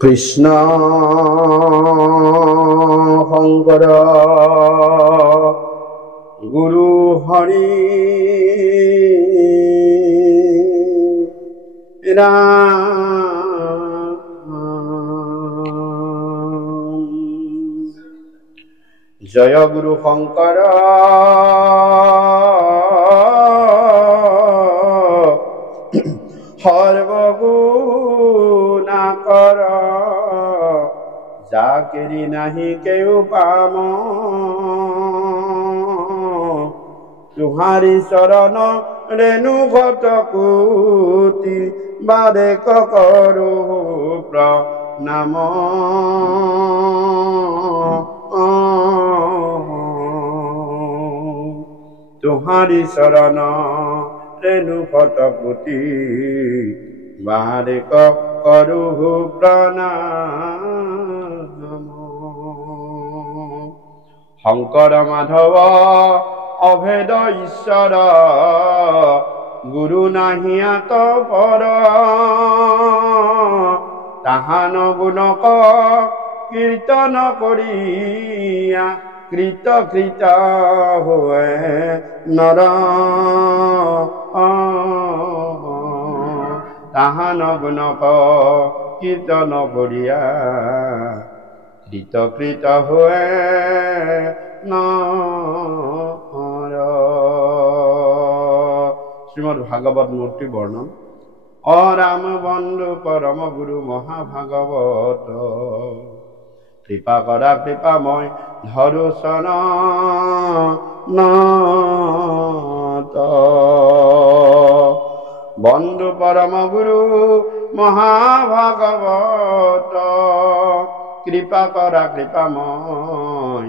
কৃষ্ণ শংকৰ গুৰু হৰি ৰাম। জয় গুৰু শংকৰ সৰ্বগুণাকৰ যাকেৰি নাহি কেউ পাম তুহাৰি চৰণ ৰেণু ঘট কোটি বাৰে কৰো প্ৰণাম। তুহাৰি চৰণ ৰেণু ঘট কোটি বাৰে কৰো প্ৰণাম। শংকৰ মাধৱ অভেদ ঈশ্বৰ গুৰু নাহিয়াত পৰ তাহান গুণক কীৰ্তন কৰিয়া কৃত কৃত হোৱে নৰ। তাহান গুণক কীৰ্তন কৰিয়া কৃত কৃত হোৱে নৰ। শ্ৰীমদ ভাগবত মূৰ্তি বৰ্ণন। অ ৰাম বন্ধু পৰম গুৰু মহাভাগবত কৃপা কৰা কৃপাময় ধৰু চৰণত। বন্ধু পৰম গুৰু মহাভাগবত কৃপা কৰা কৃপাময়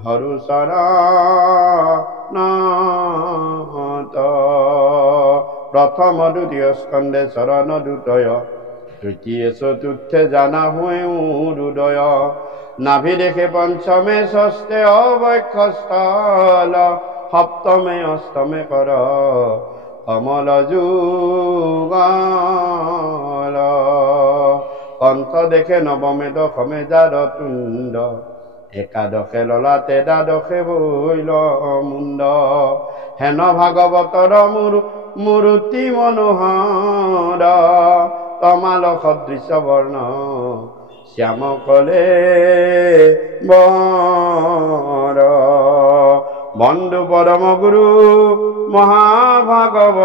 ধৰু চৰণত। প্রথম দ্বিতীয় স্কন্ধে চরণ দুতয় তৃতীয় চতুর্থে জানা হুয়ে হৃদয় নাভি দেখে পঞ্চমে ষষ্ঠে অবক্ষস্থল সপ্তমে অষ্টমে কর কমল যুগল কণ্ঠ দেখে নবমে দশমে যার তুণ্ড একাদশে ললাতে দ্বাদশে বৈল মুণ্ড হেন ভাগৱতৰ মূৰ্তি মনোহৰ তমাল সদৃশ বৰ্ণ শ্যাম কলে বৰ। বন্ধু পৰম গুৰু মহাভাগৱত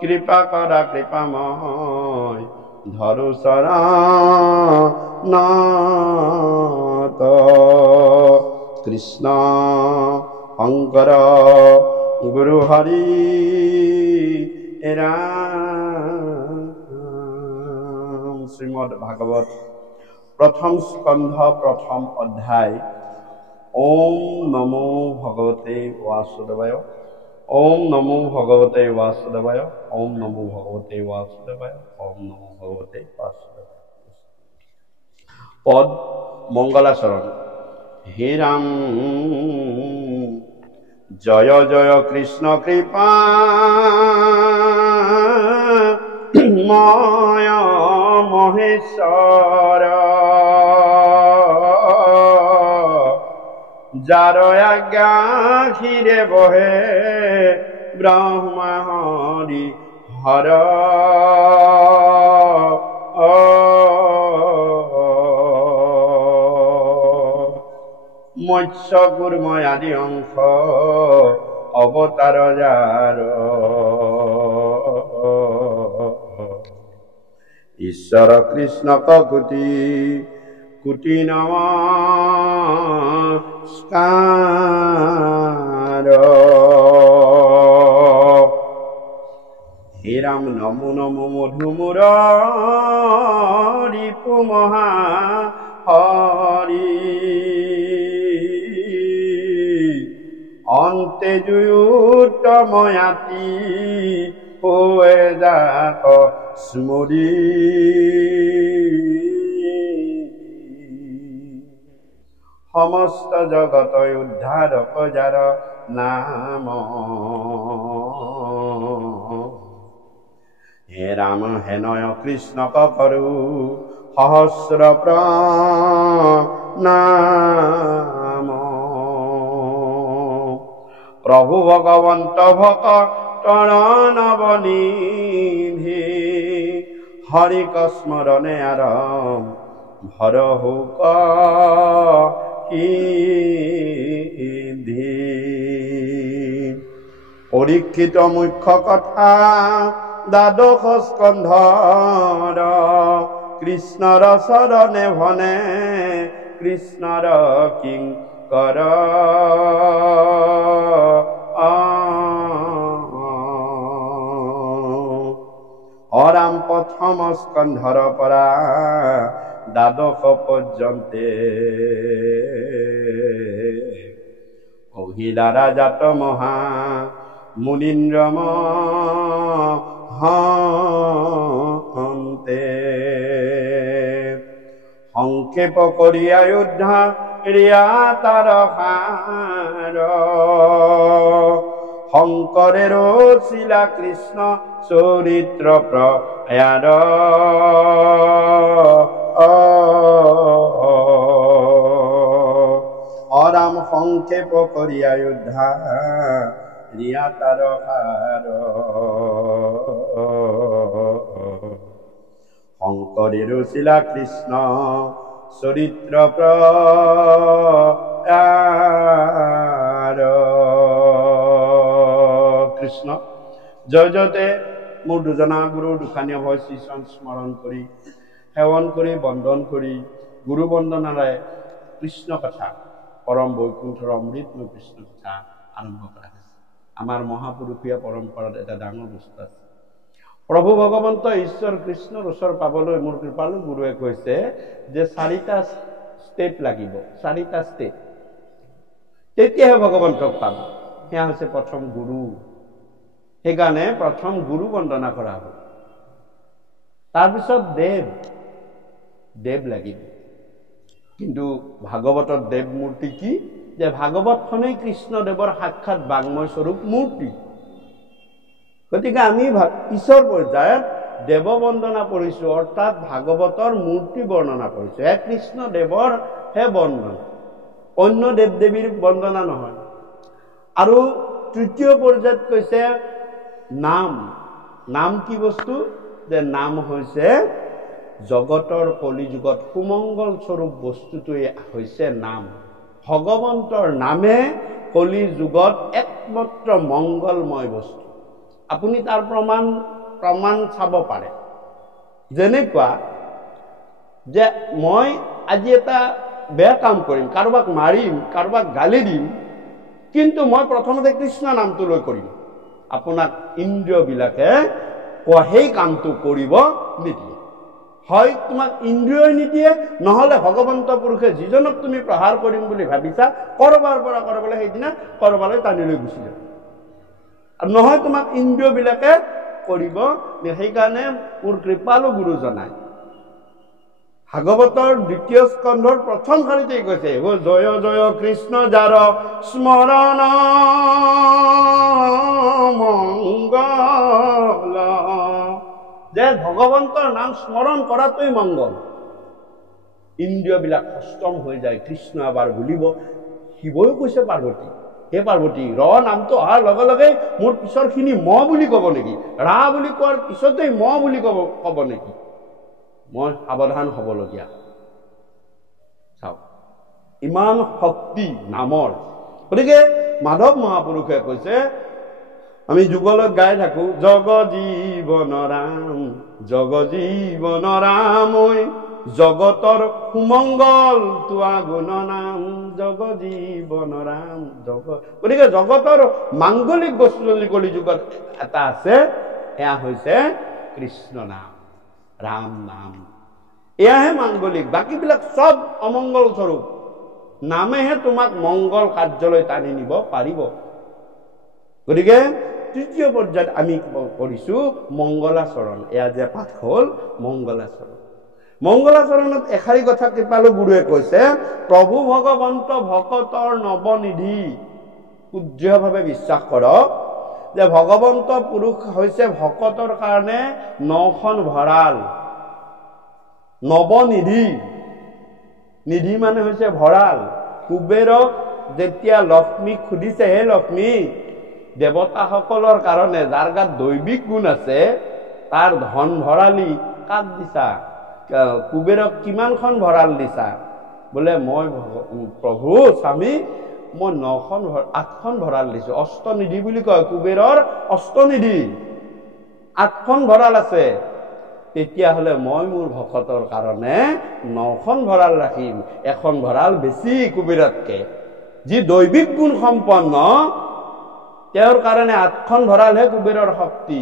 কৃপা কৰা কৃপাময় ধৰু চৰণত। কৃষ্ণ শংকৰ গুৰু হৰি ৰাম। শ্রীমদ ভাগবত প্রথম স্কন্ধ প্রথম অধ্যায়। ওম নমো ভগবতে বাসুদেবায়। ওম নমো ভগবতে বাসুদেবায়। ওম নমো ভগবতে বাসুদেবায়। ওম নমো ভগবতে বাসুদেবায়। পদ মঙ্গলাচরণ। হে রাম জয় জয় কৃষ্ণ কৃপা ময় মহেশ্বর যার আজ্ঞা ক্ষীরে বহে ব্রহ্মা হরি হর। মৎস্য কুর্ময় আদি অংশ অবতার যার ঈশ্বর কৃষ্ণ কোটি কোটি নমস্কার। হে রাম নমো নমো মধুমুর রিপু মহা হরি অন্তে জুয়ুতময়াতি হোয়ে যাক স্মৰি সমস্ত জগত উদ্ধাৰক যাৰ নাম হে ৰাম হেনয় কৃষ্ণক কৰো সহস্ৰ প্ৰণাম প্ৰভু ভগৱন্ত ভক্তৰ নৱনিধি হৰি স্মৰণে আৰম ভৰহু সিদ্ধি পৰীক্ষিত মুখ্য কথা দ্বাদশ স্কন্ধৰ কৃষ্ণৰ চৰণে ভনে কৃষ্ণৰ কিংকৰ অৰাম প্ৰথম স্কন্ধৰ পৰা দ্বাদশ পৰ্যন্তে কহিলা ৰাজাত মহা মুনীন্দ্ৰ মহন্তে সংক্ষেপ কৰি অযোধ্যা ৰিয়া তাৰ সাৰ শংকৰে ৰচিলা কৃষ্ণ চৰিত্ৰ প্ৰয়াৰ অৰাম সংক্ষেপ কৰি অযোধ্যা ৰিয়া তাৰ সাৰ শংকৰে ৰচিলা কৃষ্ণ চৰিত্ৰ প্ৰয়াৰ কৃষ্ণ জয় জয়তে মোৰ দুজনা গুৰু দুখানীয়া ভয় শ্ৰীচৰণ স্মৰণ কৰি সেৱন কৰি বন্দন কৰি গুৰু বন্দনাৰে কৃষ্ণ কথা পৰম বৈকুণ্ঠৰ অমৃতময় কৃষ্ণ কথা আৰম্ভ কৰা হৈছে। আমাৰ মহাপুৰুষীয় পৰম্পৰাত এটা ডাঙৰ বস্তু আছে। প্ৰভু ভগৱন্ত ঈশ্বৰ কৃষ্ণৰ ওচৰ পাবলৈ মোৰ কৃপালু গুৰুৱে কৈছে যে 4টা ষ্টেপ লাগিব, 4টা ষ্টেপ, তেতিয়াহে ভগৱন্তক পাব। সেয়া হৈছে প্ৰথম গুৰু। সেইকাৰণে প্ৰথম গুৰু বন্দনা কৰা হ'ব। তাৰপিছত দেৱ লাগিব। কিন্তু ভাগৱতত দেৱ মূৰ্তি কি? যে ভাগৱতখনেই কৃষ্ণদেৱৰ সাক্ষাৎ বাংময় স্বৰূপ মূৰ্তি। গতিকে আমি পিছৰ পৰ্যায়ত দেৱ বন্দনা কৰিছো, অৰ্থাৎ ভাগৱতৰ মূৰ্তি বৰ্ণনা কৰিছো। হে কৃষ্ণদেৱৰ হে বন্দনা, অন্য দেৱ দেৱীৰ বন্দনা নহয়। আৰু তৃতীয় পৰ্যায়ত কৈছে নাম কি বস্তু? যে নাম হৈছে জগতৰ কলিযুগত সুমংগল স্বৰূপ বস্তুটোৱে হৈছে নাম। ভগৱন্তৰ নামে কলি যুগত একমাত্ৰ মংগলময় বস্তু। আপুনি তাৰ প্ৰমাণ চাব পাৰে। যেনেকুৱা যে মই আজি এটা বেয়া কাম কৰিম, কাৰোবাক মাৰিম, কাৰোবাক গালি দিম, কিন্তু মই প্ৰথমতে কৃষ্ণ নামটো লৈ কৰিম। আপোনাক ইন্দ্ৰিয়বিলাকে সেই কামটো কৰিব নিদিয়ে। হয় তোমাক ইন্দ্ৰিয়ই নিদিয়ে, নহলে ভগৱন্ত পুৰুষে যিজনক তুমি প্ৰহাৰ কৰিম বুলি ভাবিছা কৰবাৰ পৰা কৰবালৈ সেইদিনা কৰবালৈ টানি লৈ গুচি যাব। আৰু নহয় তোমাক ইন্দ্ৰিয়বিলাকে কৰিব। সেইকাৰণে মোৰ কৃপালু গুৰু জনাই ভাগৱতৰ 2য় স্কন্ধৰ প্ৰথম শাৰীতেই কৈছে জয় জয় কৃষ্ণ যাৰ স্মৰণ মংগল, যে ভগৱন্তৰ নাম স্মৰণ কৰাটোই মংগল। ইন্দ্ৰিয়বিলাক সষ্টম হৈ যায়, কৃষ্ণ এবাৰ বুলিব। শিৱও কৈছে পাৰ্বতী, হে পাৰ্বতী, নামটো অহাৰ লগে লগে মোৰ পিছৰখিনি ম বুলি ক'ব নেকি? ৰা বুলি কোৱাৰ পিছতেই ম বুলি ক'ব নেকি? মই সাৱধান হ'বলগীয়া। চাওক ইমান শক্তি নামৰ। গতিকে মাধৱ মহাপুৰুষে কৈছে, আমি যুগলত গাই থাকো জগ জীৱন ৰাম, জগ জীৱন ৰাম ঐ, জগতৰ সুমংগল তোৱা গুণ নাম, জগ জীৱন ৰাম গতিকে জগতৰ মাংগলিক বস্তু যদি কলিযুগত এটা আছে, এয়া হৈছে কৃষ্ণ নাম, ৰাম নাম। এয়াহে মাংগলিক, বাকীবিলাক চব অমংগল স্বৰূপ। নামেহে তোমাক মংগল কাৰ্যলৈ টানি নিব পাৰিব। গতিকে তৃতীয় পৰ্যায়ত আমি কৰিছোঁ মংগলাচৰণ। এয়া যে পাঠ হ'ল মংগলাচৰণ। মংগলাচৰণত এষাৰি কথা কৃপালু গুৰুৱে কৈছে, প্ৰভু ভগৱন্ত ভকতৰ নৱনিধি। শুদ্ধভাৱে বিশ্বাস কৰক যে ভগৱন্ত পুৰুষ হৈছে ভকতৰ কাৰণে নখন ভঁৰাল, নৱনিধি। নিধি মানে হৈছে ভঁৰাল। কুবেৰক যেতিয়া লক্ষ্মীক সুধিছে, হে লক্ষ্মী, দেৱতাসকলৰ কাৰণে যাৰ গাত দৈবিক গুণ আছে তাৰ ধন ভঁৰালী কাক দিছা? কুবেৰক কিমানখন ভঁৰাল দিছা? বোলে মই প্ৰভু স্বামী মই 8খন ভঁৰাল দিছো। অষ্টনিধি বুলি কয়, কুবেৰৰ অষ্টনিধি 8খন ভঁৰাল আছে। তেতিয়াহ'লে মই মোৰ ভকতৰ কাৰণে 9খন ভঁৰাল ৰাখিম, এখন ভঁৰাল বেছি কুবেৰতকে। যি দৈবিক গুণ সম্পন্ন তেওঁৰ কাৰণে 8খন ভঁৰালহে কুবেৰৰ শক্তি।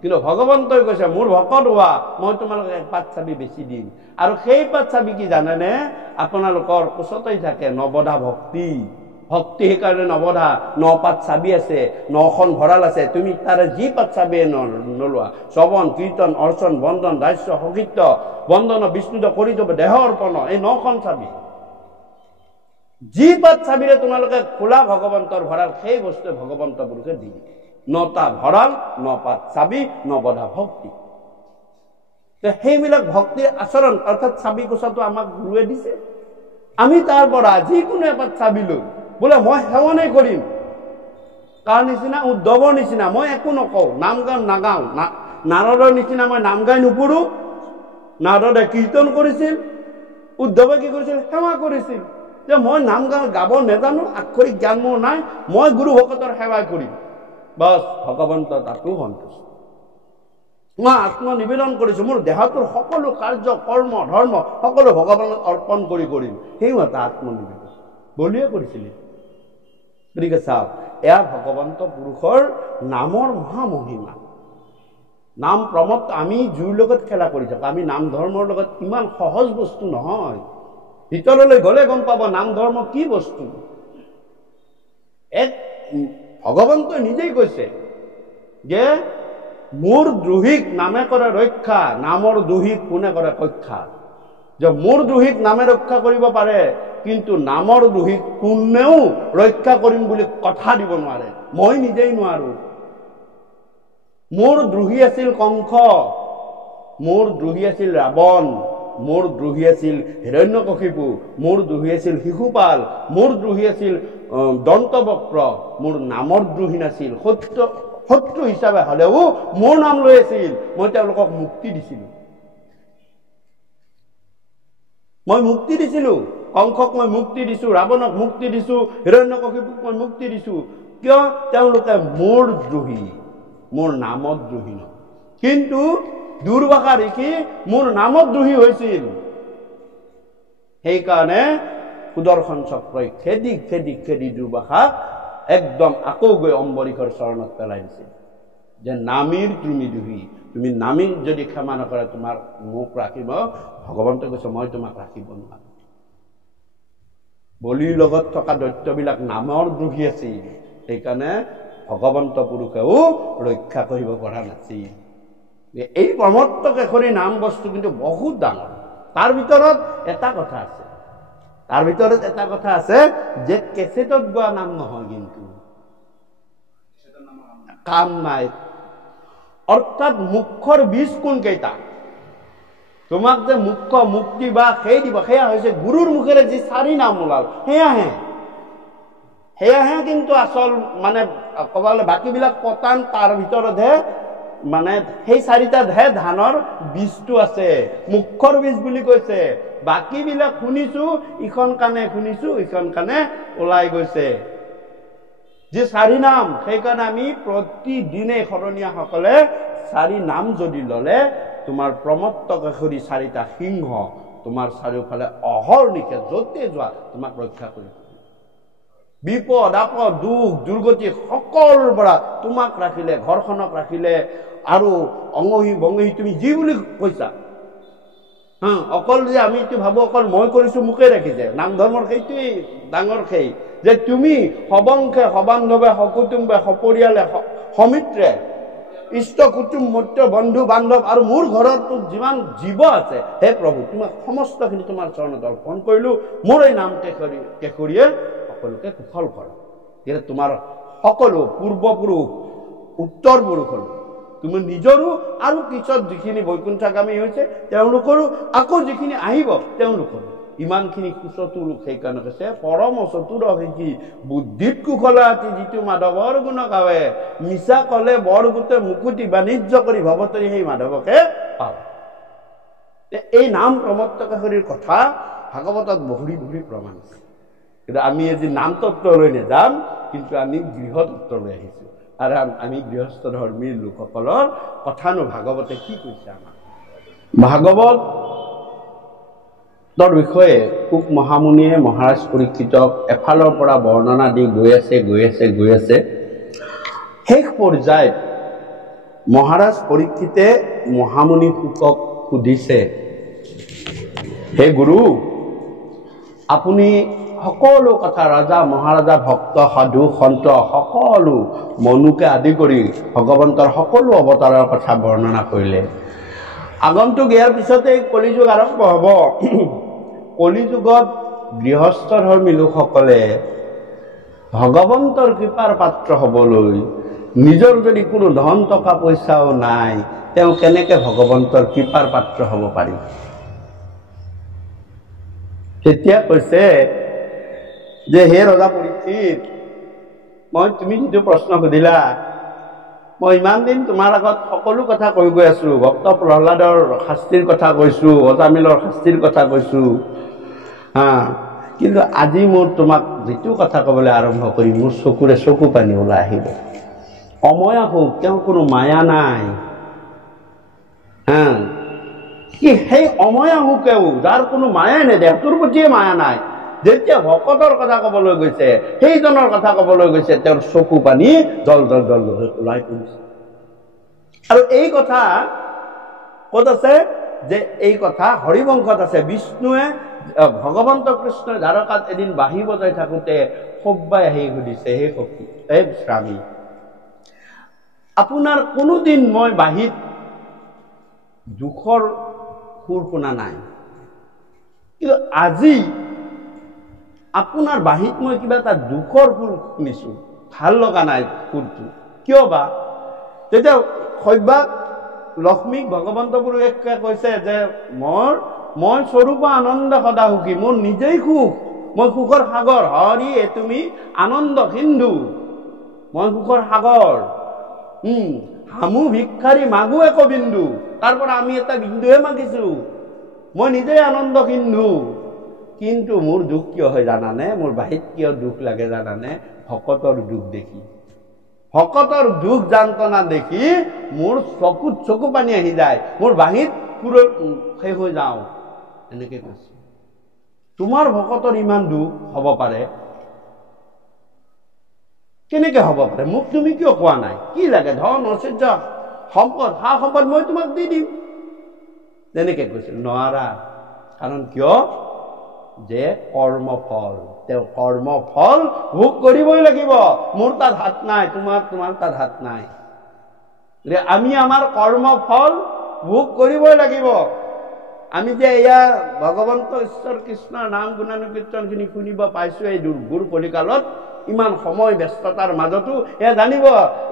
কিন্তু ভগৱন্তই কৈছে মোৰ ভকত হোৱা, মই তোমালোকক এক পাত চাবি বেছি দিম। আৰু সেই পাত চাবি কি জানেনে? আপোনালোকৰ কোচতেই থাকে নৱধা ভক্তি। ভক্তি সেইকাৰণে নৱধা, 9 পাত চাবি আছে, 9খন ভঁৰাল আছে। তুমি তাৰে যি পাত চাবি নোলোৱা, শ্ৰৱণ কীৰ্তন অৰ্চন বন্দন দাস্য সকীৰ্ত বন্দন বিষ্ণুত কৰি থব দেহ অৰ্পণ, এই 9খন চাবি। যি পাত চাবিৰে তোমালোকে খোলা ভগৱন্তৰ ভঁৰাল, সেই বস্তুৱে ভগৱন্ত পুৰুষে দিয়ে। 9টা ভঁৰাল, 9 পাত চাবি, নৱধা ভক্তি। সেইবিলাক ভক্তিৰ আচৰণ, অৰ্থাৎ চাবি কোচাটো আমাক গুৰুৱে দিছে। আমি তাৰ পৰা যিকোনো এপাত চাবি লৈ বোলে মই সেৱনেই কৰিম, কাৰ নিচিনা? উদ্ধৱৰ নিচিনা মই একো নকওঁ, নাম গান নাগাওঁ। নাৰদৰ নিচিনা মই নাম গাই নুপুৰো। নাৰদে কীৰ্তন কৰিছিল, উদ্ধৱে কি কৰিছিল? সেৱা কৰিছিল। যে মই নাম গাব নেজানো, আক্ষৰিক জ্ঞান মোৰ নাই, মই গুৰু ভকতৰ সেৱা কৰিম। বছ, ভগৱন্ত তাতো সন্তুষ্ট। মই আত্মনিবেদন কৰিছো, মোৰ দেহটোৰ সকলো কাৰ্য কৰ্ম ধৰ্ম সকলো ভগৱানক অৰ্পণ কৰিম। সেইও এটা আত্মনিবেদন বলিয়ে কৰিছিল। গতিকে চাওক, এয়া ভগৱন্ত পুৰুষৰ নামৰ মহামহিমা। নাম প্ৰমত্ত। আমি জুইৰ লগত খেলা কৰি থাকো, আমি নাম ধৰ্মৰ লগত ইমান সহজ বস্তু নহয়। ভিতৰলৈ গলে গম পাব নাম ধৰ্ম কি বস্তু। এক ভগৱন্তই নিজেই কৈছে যে মোৰ দ্ৰোহীক নামে কৰে ৰক্ষা, নামৰ দ্ৰোহীক কোনে কৰে ৰক্ষা। যে মোৰ দ্ৰোহীক নামে ৰক্ষা কৰিব পাৰে, কিন্তু নামৰ দ্ৰোহীক কোনেও ৰক্ষা কৰিম বুলি কথা দিব নোৱাৰে। মই নিজেই নোৱাৰো। মোৰ দ্ৰোহী আছিল কংস, মোৰ দ্ৰোহী আছিল ৰাৱণ, মোৰ দ্ৰোহী আছিল হিৰণ্যকশিপু, মোৰ দ্ৰোহী আছিল শিশুপাল, মোৰ দ্ৰোহী আছিল দন্তবক্ৰ। মোৰ নামৰ দ্ৰোহী নাছিল। শত্ৰু হিচাপে হলেও মোৰ নাম লৈ আছিল। মই তেওঁলোকক মুক্তি দিছিলো। মই মুক্তি দিছিলো। কংসক মই মুক্তি দিছো, ৰাৱণক মুক্তি দিছো, হিৰণ্যকশিপুক মই মুক্তি দিছো। কিয়? তেওঁলোকে মোৰ দ্ৰোহী, মোৰ নামত দ্ৰোহী নহয়। কিন্তু দুৰ্বাসা ঋষি মোৰ নামত দ্ৰোহী হৈছিল। সেইকাৰণে সুদৰ্শন চক্ৰই খেদি খেদি খেদি দুৰ্বাসাক একদম আকৌ গৈ অম্বৰীষৰ চৰণত পেলাই দিছিল যে নামীৰ তুমি দ্ৰোহী, তুমি নামীক যদি ক্ষমা নকৰা তোমাক মোক ৰাখিব। ভগৱন্তই কৈছে মই তোমাক ৰাখিব নোৱাৰো। বলিৰ লগত থকা দৈত্যবিলাক নামৰ দ্ৰোহী আছিল। সেইকাৰণে ভগৱন্ত পুৰুষেও ৰক্ষা কৰিব পৰা নাছিল। এই প্ৰমত্ত কেশৰী নাম বস্তু কিন্তু বহুত ডাঙৰ। তাৰ ভিতৰত এটা কথা আছে, যে কেছেটত গোৱা নাম নহয়, কিন্তু কাম নাই। অৰ্থাৎ মুখৰ বীজ কোন কেইটা? তোমাক যে মুখ্য মুক্তি বা সেই দিব, সেয়া হৈছে গুৰুৰ মুখেৰে যি 4 নাম ওলাল, সেয়াহে কিন্তু আচল। মানে ক'বলৈ বাকীবিলাক পতান, তাৰ ভিতৰতহে মানে সেই 4টাতহে ধানৰ বীজটো আছে। মুখৰ বীজ বুলি কৈছে। বাকীবিলাক শুনিছো, ইখন কাণে শুনিছো, ইখন কাণে ওলাই গৈছে। যে 4 নাম, সেইকাৰণে আমি প্ৰতিদিনে শৰণীয়াসকলে 4 নাম যদি ললে, তোমাৰ প্ৰমত্ত কেশৰী 4টা সিংহ তোমাৰ চাৰিওফালে অহৰ্নিশে যতে যোৱা তোমাক ৰক্ষা কৰিব। বিপদ আপদ দুখ দুৰ্গতি সকলোৰ পৰা তোমাক ৰাখিলে, ঘৰখনক ৰাখিলে, আৰু অঙহী বঙহী তুমি যি বুলি কৈছা। অকল যে আমি এইটো ভাবো অকল মই কৰিছো মোকে ৰাখিছে। নাম ধৰ্মৰ সেইটোৱেই ডাঙৰ। যে তুমি সবংশে সবান্ধৱে সকুটুম্বে সপৰিয়ালে সমিত্ৰে ইষ্ট কুটুম মৈত্ৰ বন্ধু বান্ধৱ আৰু মোৰ ঘৰত যিমান জীৱ আছে, হে প্ৰভু তোমাক সমস্তখিনি তোমাৰ চৰণত অৰ্পণ কৰিলোঁ। মোৰ এই নাম কেশৰীয়ে সকলোকে কুশল কৰক। এতিয়া তোমাৰ সকলো পূৰ্বপুৰুষ উত্তৰ পুৰুষ হ'ল, তুমি নিজৰো আৰু পিছত যিখিনি বৈকুণ্ঠগামী হৈছে তেওঁলোকৰো, আকৌ যিখিনি আহিব তেওঁলোকৰো ইমানখিনি সুচতুৰ। সেইকাৰণে কৈছে পৰম চতুৰ শিকি বুদ্ধিত কুশলা আতি যিটো মাধৱৰ গুণ গাৱে, মিছা কলে বৰ গোটে মুকুতি বাণিজ্য কৰি ভৱতৰি সেই মাধৱকে পাব। এই নাম প্ৰমত্তকেশৰীৰ কথা ভাগৱতত বহুৰি বহুৰি প্ৰমাণ আছে। কিন্তু আমি আজি নাম তত্ত্বলৈ নাযাম, কিন্তু আমি গৃহ তত্ত্বলৈ আহিছোঁ। আৰু আমি গৃহস্থ ধৰ্মীৰ লোকসকলৰ কথানো ভাগৱতে কি কৈছে আমাক। ভাগৱতৰ বিষয়ে কোক মহামুনিয়ে মহাৰাজ পৰীক্ষিতক এফালৰ পৰা বৰ্ণনা দি গৈ আছে। শেষ পৰ্যায়ত মহাৰাজ পৰীক্ষিতে মহামুনি শুকক সুধিছে, হে গুৰু, আপুনি সকলো কথা ৰজা মহাৰাজা ভক্ত সাধু সন্ত সকলো মনুকে আদি কৰি ভগৱন্তৰ সকলো অৱতাৰৰ কথা বৰ্ণনা কৰিলে। আগন্তুক ইয়াৰ পিছতে কলিযুগ আৰম্ভ হ'ব। কলিযুগত গৃহস্থ ধৰ্মী লোকসকলে ভগৱন্তৰ কৃপাৰ পাত্ৰ হ'বলৈ নিজৰ যদি কোনো ধন টকা পইচাও নাই, তেওঁ কেনেকে ভগৱন্তৰ কৃপাৰ পাত্ৰ হ'ব পাৰি? তেতিয়া কৈছে যে হে ৰজা পৰীক্ষিত, তুমি যিটো প্ৰশ্ন সুধিলা, মই ইমান দিন তোমাৰ আগত সকলো কথা কৈ গৈ আছো। ভক্ত প্ৰহ্লাদৰ শাস্তিৰ কথা কৈছো, অজামিলৰ শাস্তিৰ কথা কৈছো, কিন্তু আজি মোৰ তোমাক যিটো কথা ক'বলৈ আৰম্ভ কৰিম, মোৰ চকুৰে চকু পানী ওলাই আহিব। অময়া সুখ, তেওঁ কোনো মায়া নাই। সেই অময়া সুখেও, যাৰ কোনো মায়াই নাই, দেহটোৰ প্ৰতিয়ে মায়া নাই, যেতিয়া ভকতৰ কথা ক'বলৈ গৈছে, সেইজনৰ কথা ক'বলৈ গৈছে, তেওঁৰ চকু পানী জল জল জল ওলাই পৰিছে। আৰু এই কথা ক'ত আছে? যে এই কথা হৰিবংশত আছে। বিষ্ণুৱে ভগৱন্ত কৃষ্ণই দ্বাৰকাত এদিন বাঁহী বজাই থাকোঁতে সব্বাই আহি সুধিছে, হে সখী, হে স্বামী, আপোনাৰ কোনোদিন মই বাঁহীত দুখৰ সুৰ শুনা নাই, কিন্তু আজি আপোনাৰ বাঁহীত মই কিবা এটা দুখৰ সুৰ শুনিছো, ভাল লগা নাই সুৰটো, কিয় বা? তেতিয়া সব্যাক লক্ষ্মীক ভগৱন্ত পুৰুষে কৈছে যে মই স্বৰূপ আনন্দ সদা সুখী, মোৰ নিজেই সুখ, মই সুখৰ সাগৰ। হৰি তুমি আনন্দ সিন্ধু, মই সুখৰ সাগৰ। হামু ভিক্ষাৰী মাগো এক বিন্দু, তাৰ পৰা আমি এটা বিন্দুহে মাগিছো, মই নিজেই আনন্দ সিন্ধু। কিন্তু মোৰ দুখ কিয় হয় জানানে? মোৰ বাঁহীত কিয় দুখ লাগে জানানে? ভকতৰ দুখ দেখি, ভকতৰ দুখ যান্ত্ৰণা দেখি মোৰ চকুত চকু পানী আহি যায়, মোৰ বাঁহীত শেষ হৈ যাওঁ। এনেকে কৈছে। তোমাৰ ভকতৰ ইমান দুখ হ'ব পাৰে? কেনেকে হ'ব পাৰে? মোক তুমি কিয় কোৱা নাই? কি লাগে? ধন ঐশ্বৰ্য সম্পদ সা সম্পদ মই তোমাক দি দিম। তেনেকে কৈছিল। নোৱাৰা। কাৰণ কিয়? যে কৰ্মফল, তেওঁ কৰ্মফল ভোগ কৰিবই লাগিব। মোৰ তাত হাত নাই, তোমাৰ তাত হাত নাই। আমি আমাৰ কৰ্মফল ভোগ কৰিবই লাগিব। আমি যে এয়া ভগৱন্ত ঈশ্বৰ কৃষ্ণৰ নাম গুণানুকীৰ্তনখিনি শুনিব পাইছো এই দুৰ্ঘোৰ কলিকালত, ইমান সময় ব্যস্ততাৰ মাজতো এয়া জানিব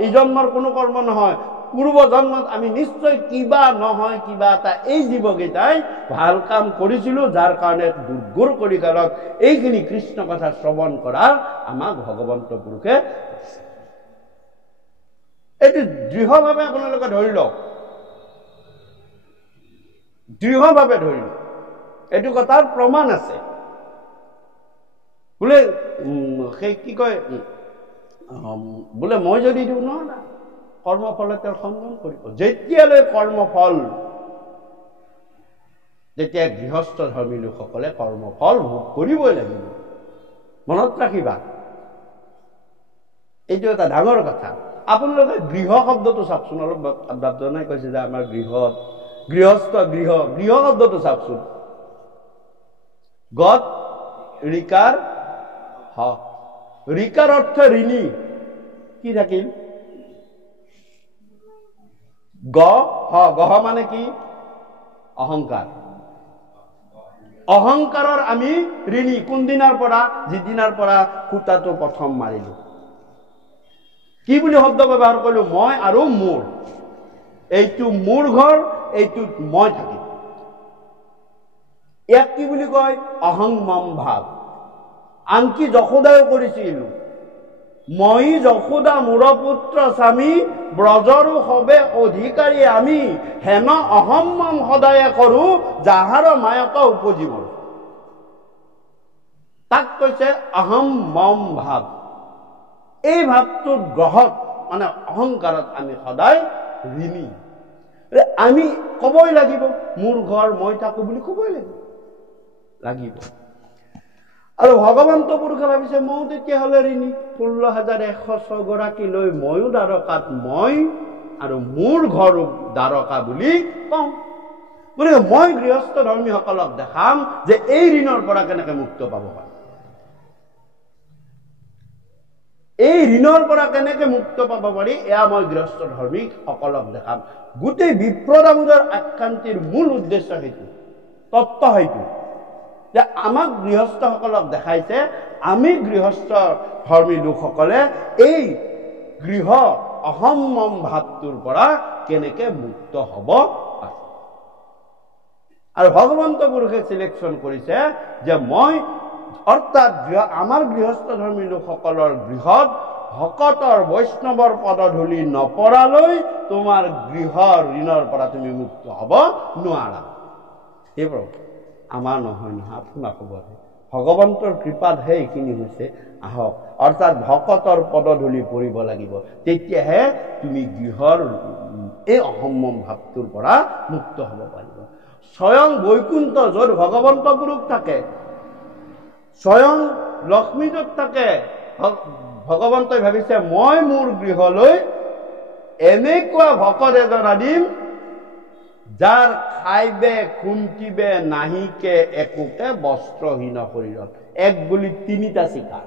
এই জন্মৰ কোনো কৰ্ম নহয়, পূৰ্ব জন্মত আমি নিশ্চয় কিবা নহয় কিবা এটা এই জীৱকেইটাই ভাল কাম কৰিছিলো, যাৰ কাৰণে দুৰ্ঘোৰ কলিকালত এইখিনি কৃষ্ণ কথা শ্ৰৱণ কৰাৰ আমাক ভগৱন্ত পুৰুষে এইটো দৃঢ়ভাৱে আপোনালোকে ধৰি লওক, দৃঢ়ভাৱে ধৰি লওক। এইটো কথাৰ প্ৰমাণ আছে। বোলে সেই কি কয়, বোলে মই যদি দিওঁ নহয়, কৰ্মফলে তেওঁ খণ্ডন কৰিব। যেতিয়ালৈ কৰ্মফল, যেতিয়া গৃহস্থ ধৰ্মী লোকসকলে কৰ্মফল ভোগ কৰিবই লাগিব। মনত ৰাখিবা, এইটো এটা ডাঙৰ কথা। আপোনালোকে গৃহ শব্দটো চাওকচোন, অলপ বাপজনাই কৈছে যে আমাৰ গৃহত, গৃহস্থ গৃহ, গৃহ শব্দটো চাওকচোন। গত ৰিকাৰ হ, ঋকাৰ অৰ্থ ঋণী কি থাকিল গহ মানে কি অহংকাৰ অহংকাৰৰ আমি ঋণী কোন দিনাৰ পৰা যিদিনাৰ পৰা খুঁটাটো প্ৰথম মাৰিলো কি বুলি শব্দ ব্যৱহাৰ কৰিলো মই আৰু মোৰ এইটো মোৰ ঘৰ এইটোত মই থাকিম ইয়াক কি বুলি কয় অহংমম ভাৱ আনকি যশোদায়ো কৰিছিল মই যশোদা মোৰ পুত্ৰ স্বামী ব্ৰজৰো হবে অধিকাৰী আমি হেন অহম্মম সদায় কৰো যাহাৰ মায়ক উপজীৱ তাক কৈছে অহম্মম ভাৱ এই ভাৱটোৰ গ্ৰহত মানে অহংকাৰত আমি সদায় ঋণী আমি কবই লাগিব মোৰ ঘৰ মই থাকো বুলি কবই লাগিব আৰু ভগৱন্ত পুৰুষে ভাবিছে মই তেতিয়াহ'লে ঋণী 16,106 গৰাকী লৈ ময়ো দ্বাৰকাত মই আৰু মোৰ ঘৰ দ্বাৰকা বুলি কওঁ গতিকে মই গৃহস্থ ধৰ্মীসকলক দেখাম যে এই ঋণৰ পৰা কেনেকে মুক্ত পাব পাৰি এই ঋণৰ পৰা কেনেকে মুক্ত পাব পাৰি এয়া মই গৃহস্থ ধৰ্মীসকলক দেখাম গোটেই বিপ্ৰদামোদৰ আখ্যান্তিৰ মূল উদ্দেশ্য সেইটো তত্ত্ব সেইটো যে আমাক গৃহস্থসকলক দেখাইছে আমি গৃহস্থ ধৰ্মী লোকসকলে এই গৃহ অহম্মম ভাৱটোৰ পৰা কেনেকে মুক্ত হ'ব পাৰে আৰু ভগৱন্ত পুৰুষে চিলেকশ্যন কৰিছে যে মই অৰ্থাৎ আমাৰ গৃহস্থ ধৰ্মী লোকসকলৰ গৃহত ভকতৰ বৈষ্ণৱৰ পদধূলি নপৰালৈ তোমাৰ গৃহ ঋণৰ পৰা তুমি মুক্ত হ'ব নোৱাৰা এইবোৰ আমাৰ নহয় আপোনাক ক'ব ভগৱন্তৰ কৃপাতহে এইখিনি হৈছে আহক অৰ্থাৎ ভকতৰ পদধূলি পৰিব লাগিব তেতিয়াহে তুমি গৃহৰ এই অহম্মম ভাৱটোৰ পৰা মুক্ত হ'ব পাৰিবা স্বয়ং বৈকুণ্ঠ য'ত ভগৱন্ত পুৰুষ থাকে স্বয়ং লক্ষ্মীযত থাকে ভগৱন্তই ভাবিছে মই মোৰ গৃহলৈ এনেকুৱা ভকত এজন আনিম যাৰ খাইবে খুন্তিবে নাহিকে একোকে বস্ত্ৰহীন শৰীৰত এক বুলি তিনিটা চিকাৰ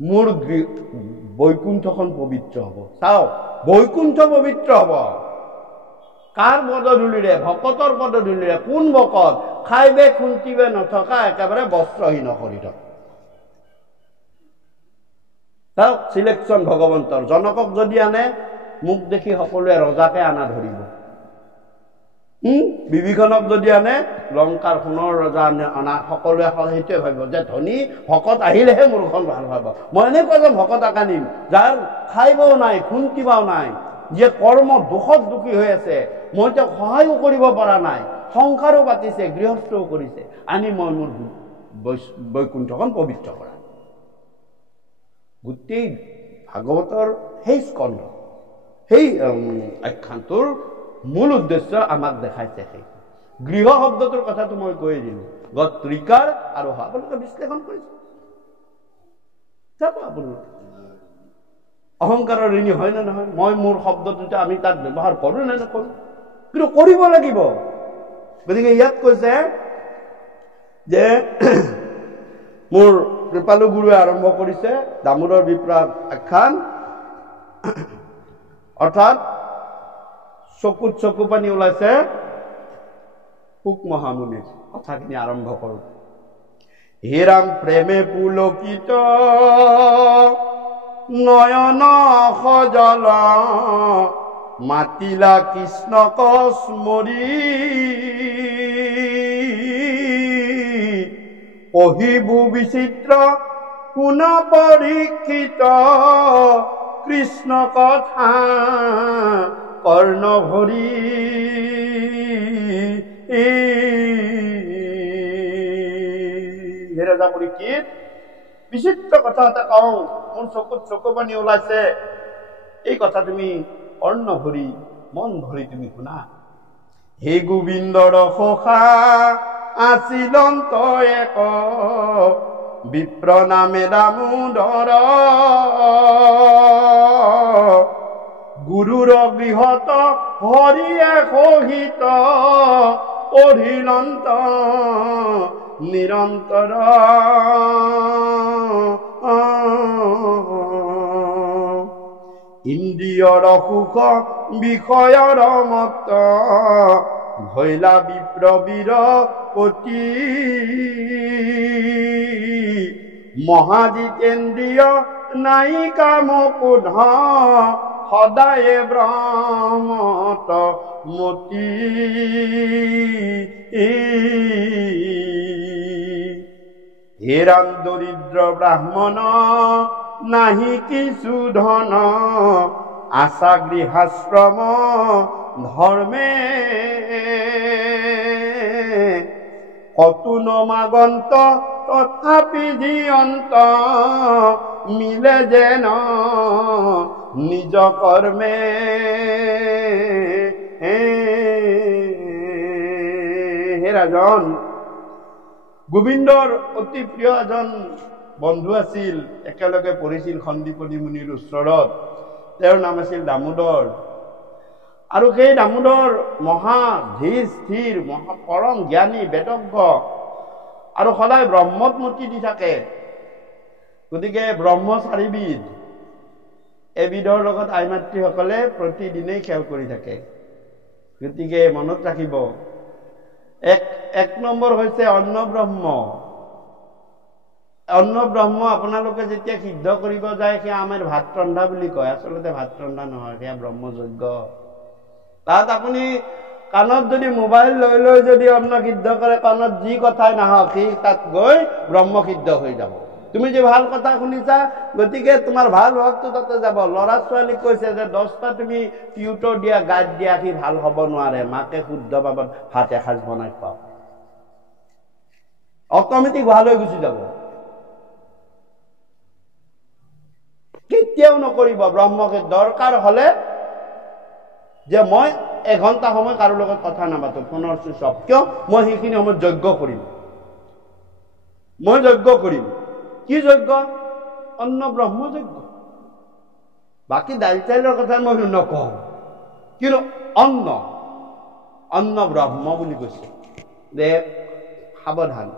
মোৰ বৈকুণ্ঠখন পবিত্ৰ হ'ব চাওক বৈকুণ্ঠ পবিত্ৰ হ'ব কাৰ পদধূলিৰে ভকতৰ পদধূলিৰে কোন ভকত খাইবে খুন্তিবে নথকা একেবাৰে বস্ত্ৰহীন শৰীৰত চাওক চিলেকশ্যন ভগৱন্তৰ জনকক যদি আনে মোক দেখি সকলোৱে ৰজাকে আনা ধৰিব বিভীষণক যদি আনে লংকাৰ সোণৰ ৰজা অনা সকলোৱে সেইটোৱে ভাবিব যে ধনী ভকত আহিলেহে মোৰখন ভাল পাব মই এনেকুৱা যে ভকত আনিম যাৰ খাইবও নাই খুন্তিবাও নাই যে কৰ্ম দুখত দুখী হৈ আছে মই তেওঁক সহায়ো কৰিব পৰা নাই সংসাৰো পাতিছে গৃহস্থও কৰিছে আনি মই মোৰ বৈকুণ্ঠখন পবিত্ৰ কৰা গোটেই ভাগৱতৰ সেই স্কন্ধ সেই আখ্যানটোৰ মূল উদ্দেশ্য আমাক দেখাইছে সেই গৃহ শব্দটোৰ কথাটো মই কৈ দিলো গত ঋকাৰ আৰু আপোনালোকে বিশ্লেষণ কৰিছে চাব আপোনালোকে অহংকাৰৰ ঋণী হয় নে নহয় মই মোৰ শব্দটোতে আমি তাত ব্যৱহাৰ কৰোঁ নে নকৰোঁ কিন্তু কৰিব লাগিব গতিকে ইয়াত কৈছে যে মোৰ কৃপালু গুৰুৱে আৰম্ভ কৰিছে দামোদৰ বিপ্ৰাগ আখ্যান অৰ্থাৎ চকুত চকু পানী ওলাইছে সুক মহামুনিৰ কথাখিনি আৰম্ভ কৰোঁ হিৰাম প্ৰেমে পুলকিত নয়ন সজল মাতিলা কৃষ্ণ কস্মৰী পঢ়িবু বিচিত্ৰ শুন পৰীক্ষিত কৃষ্ণ কথা কৰ্ণ ভৰি হে ৰজা পৰীক্ষিত বিচিত্ৰ কথা এটা কওঁ মোৰ চকুত চকু পানী ওলাইছে এই কথা তুমি কৰ্ণ ভৰি মন ভৰি তুমি শুনা হে গোবিন্দৰ সখা আছিলন্ত এক বিপ্ৰ নামে দামোদৰ গুৰুৰ গৃহত হৰিয়ে সহিত পঢ়িলন্ত নিৰন্তৰ ইন্দ্ৰিয়ৰ সুখ বিষয়ৰ মত ভৈলা বিপ্ৰবীৰ পতি মহাজিতেন্দ্ৰিয় নায়িকা মুকুধ সদায়ে ব্ৰহ্মত মতি হেৰান দৰিদ্ৰ ব্ৰাহ্মণ নাহি কিছু ধন আশা গৃহাশ্ৰম ধৰ্মে কতু নমাগন্ত তথাপি জিয়ন্ত মিলে যেন নিজ কৰ্মে হে ৰাজন গোবিন্দৰ অতি প্ৰিয় এজন বন্ধু আছিল একেলগে পঢ়িছিল সন্দীপনী মুনিৰ ওচৰত তেওঁৰ নাম আছিল দামোদৰ আৰু সেই দামোদৰ মহা ধীৰ স্থিৰ মহা পৰম জ্ঞানী বেদজ্ঞ আৰু সদায় ব্ৰহ্মত মতি দি থাকে গতিকে ব্ৰহ্ম চাৰিবিধ এবিধৰ লগত আই মাতৃসকলে প্ৰতিদিনেই খেল কৰি থাকে গতিকে মনত ৰাখিব এক নম্বৰ হৈছে অন্ন ব্ৰহ্ম আপোনালোকে যেতিয়া সিদ্ধ কৰিব যায় সেয়া আমাৰ ভাত ৰন্ধা বুলি কয় আচলতে ভাত ৰন্ধা নহয় সেয়া ব্ৰহ্মযজ্ঞ তাত আপুনি কাণত যদি মোবাইল লৈ লৈ যদি অন্ন সিদ্ধ কৰে কাণত যি কথাই নাহক সি তাত গৈ ব্ৰহ্ম সিদ্ধ হৈ যাব তুমি যে ভাল কথা শুনিছা গতিকে তোমাৰ ভাল ভক্ত তাতে যাব ল'ৰা ছোৱালীক কৈছে যে 10টা তুমি টিউটৰ দিয়া গাত দিয়া সি ভাল হ'ব নোৱাৰে মাকে শুদ্ধ বাবদ ভাত এসাঁজ বনাই খোৱা অট'মেটিক ভাল হৈ গুচি যাব কেতিয়াও নকৰিব ব্ৰহ্মকে দৰকাৰ হলে যে মই এঘণ্টা সময় কাৰো লগত কথা নাপাতো ফোনৰ চুইচ অফ কিয় মই সেইখিনি সময়ত যজ্ঞ কৰিম কি যজ্ঞ অন্ন ব্ৰহ্ম যজ্ঞ বাকি দাইল চাইলৰ কথা মই নকওঁ কিন্তু অন্ন ব্ৰহ্ম বুলি কৈছে যে সাৱধান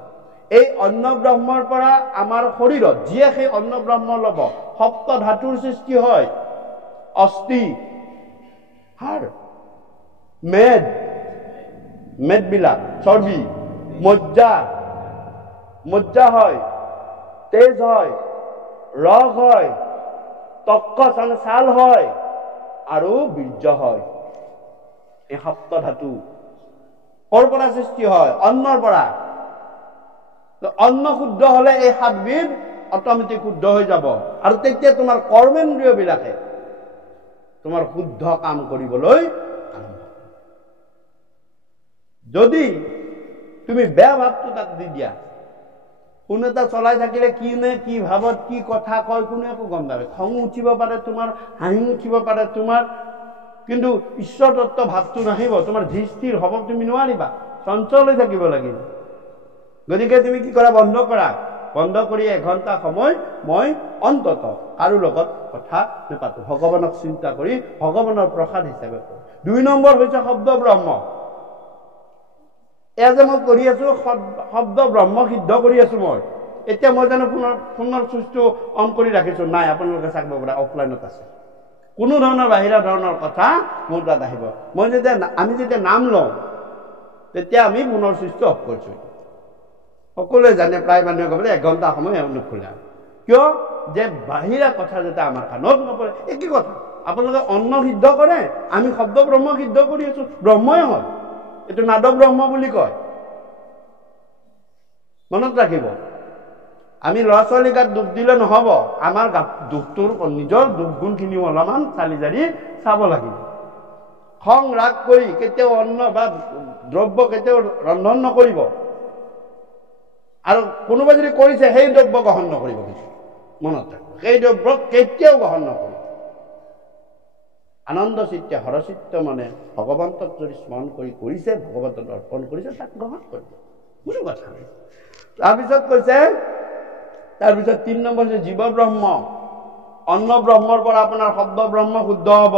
এই অন্ন ব্ৰহ্মৰ পৰা আমাৰ শৰীৰত যিয়ে সেই অন্ন ব্ৰহ্ম ল'ব সপ্ত ধাতুৰ সৃষ্টি হয় অস্থি হাড় মেদবিলাক চৰ্বি মজ্জা হয় তেজ হয় ৰস হয় তক্ক ছাল হয় আৰু বীৰ্য হয় এই সপ্ত ধাতু কৰ পৰা সৃষ্টি হয় অন্নৰ পৰা অন্ন শুদ্ধ হলে এই সাতবিধ অট'মেটিক শুদ্ধ হৈ যাব আৰু তেতিয়া তোমাৰ কৰ্মেন্দ্ৰিয় বিলাকে তোমাৰ শুদ্ধ কাম কৰিবলৈ যদি তুমি বেয়া ভাৱটো তাত দি দিয়া কোন এটা চলাই থাকিলে কি ভাৱত কি কথা কয় কোনে একো গম নাপায় খং উঠিব পাৰে তোমাৰ হাঁহি উঠিব পাৰে তোমাৰ কিন্তু ঈশ্বৰ তত্ত্ব ভাৱটো নাহিব তোমাৰ ধীৰ স্থিৰ হ'ব তুমি নোৱাৰিবা চঞ্চল হৈ থাকিব লাগিব গতিকে তুমি কি কৰা বন্ধ কৰি এঘণ্টা সময় মই অন্তত কাৰো লগত কথা নাপাতো ভগৱানক চিন্তা কৰি ভগৱানৰ প্ৰসাদ হিচাপে কৰো 2 নম্বৰ হৈছে শব্দ ব্ৰহ্ম এয়া যে মই কৰি আছো শব্দ ব্ৰহ্ম সিদ্ধ কৰি আছো মই এতিয়া মই জানো ফোনৰ চুইচটো অন কৰি ৰাখিছো নাই আপোনালোকে চাব পাৰে অফলাইনত আছে কোনো ধৰণৰ বাহিৰা ধৰণৰ কথা মোৰ তাত আহিব আমি যেতিয়া নাম লওঁ তেতিয়া আমি ফোনৰ চুইচটো অফ কৰিছো সকলোৱে জানে প্ৰায় মানুহে ক'বলৈ 1 ঘণ্টা সময় নুখোলা কিয় যে বাহিৰা কথা যাতে আমাৰ কাণত নপৰে একে কথা আপোনালোকে অন্ন সিদ্ধ কৰে আমি শব্দ ব্ৰহ্ম সিদ্ধ কৰি আছো ব্ৰহ্মই হয় এইটো নাদ ব্ৰহ্ম বুলি কয় মনত ৰাখিব আমি ল'ৰা ছোৱালী গাত দুখ দিলে নহব আমাৰ দুখটোৰ নিজৰ দুখ গুণখিনিও অলপমান চালি জাৰি চাব লাগিব খং ৰাগ কৰি কেতিয়াও অন্ন বা দ্ৰব্য কেতিয়াও ৰন্ধন নকৰিব আৰু কোনোবা যদি কৰিছে সেই দ্ৰব্য গ্ৰহণ নকৰিব মনত ৰাখিব সেই দ্ৰব্য কেতিয়াও গ্ৰহণ নকৰিব আনন্দ চিত্তে হৰচিত্ত মানে ভগৱন্তক যদি স্মৰণ কৰিছে ভগৱন্তক অৰ্পণ কৰিছে তাক গ্ৰহণ কৰিব কোনো কথা নাই তাৰপিছত 3 নম্বৰ যে জীৱ ব্ৰহ্ম অন্ন ব্ৰহ্মৰ পৰা আপোনাৰ শব্দ ব্ৰহ্ম শুদ্ধ হ'ব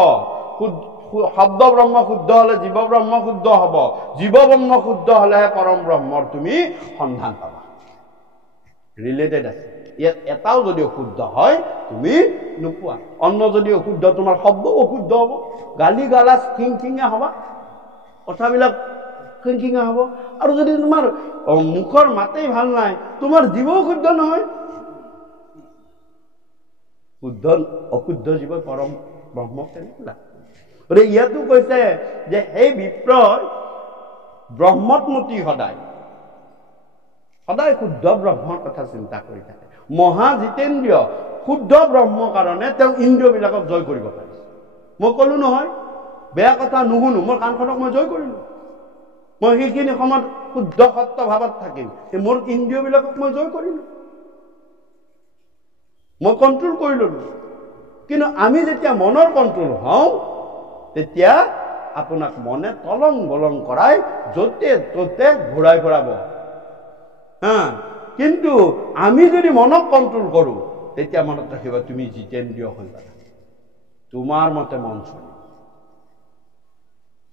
শব্দ ব্ৰহ্ম শুদ্ধ হলে জীৱ ব্ৰহ্ম শুদ্ধ হ'ব জীৱ ব্ৰহ্ম শুদ্ধ হলেহে পৰম ব্ৰহ্মৰ তুমি সন্ধান পাবা ৰিলেটেড আছে ইয়াত এটাও যদি অশুদ্ধ হয় তুমি নোপোৱা। অন্ন যদি অশুদ্ধ তোমাৰ শব্দ অশুদ্ধ হ'ব, গালি গালাজ খিংখিঙা হ'বা, কথাবিলাক খিংখিঙা হ'ব। আৰু যদি তোমাৰ মুখৰ মাতেই ভাল নাই, তোমাৰ জীৱও শুদ্ধ নহয়। শুদ্ধ অশুদ্ধ জীৱ পৰম ব্ৰহ্ম কেনেকুৱা। গতিকে ইয়াতো কৈছে যে সেই বিপ্ৰই ব্ৰহ্মতমতি সদায় সদায় শুদ্ধ ব্ৰহ্মৰ কথা চিন্তা কৰি থাকে। মহা জিতেন্দ্ৰিয় শুদ্ধ ব্ৰহ্মৰ কাৰণে তেওঁ ইন্দ্ৰিয়বিলাকক জয় কৰিব পাৰিছে। মই ক'লো নহয় বেয়া কথা নুশুনো, মোৰ কাণখনক মই জয় কৰিলো, মই সেইখিনি সময়ত শুদ্ধ সত্য ভাৱত থাকিম, মোৰ ইন্দ্ৰিয়বিলাকক মই জয় কৰিলো, মই কণ্ট্ৰল কৰি ললো। কিন্তু আমি যেতিয়া মনৰ কণ্ট্ৰল হওঁ তেতিয়া আপোনাক মনে তলং বলং কৰাই য'তে ত'তে ঘূৰাই ফুৰাব। কিন্তু আমি যদি মনক কণ্ট্ৰল কৰো তেতিয়া মনত ৰাখিবা তুমি জিতেন্দ্ৰিয় হৈ যাবা। তোমাৰ মতে মন চলিব।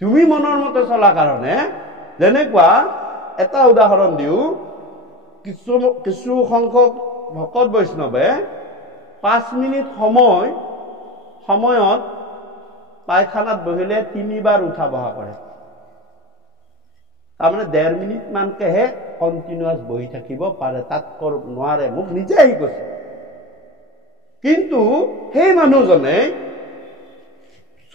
তুমি মনৰ মতে চলা কাৰণে যেনেকুৱা এটা উদাহৰণ দিওঁ, কিছু সংখ্যক ভকত বৈষ্ণৱে 5 মিনিট সময়ত পায়খানাত বহিলে 3 বাৰ উঠা বহা কৰে। তাৰমানে 1.5 মিনিট মানকেহে কণ্টিনিউৱাছ বহি থাকিব পাৰে, তাত নোৱাৰে। মোক নিজে আহি কৈছে। কিন্তু সেই মানুহজনে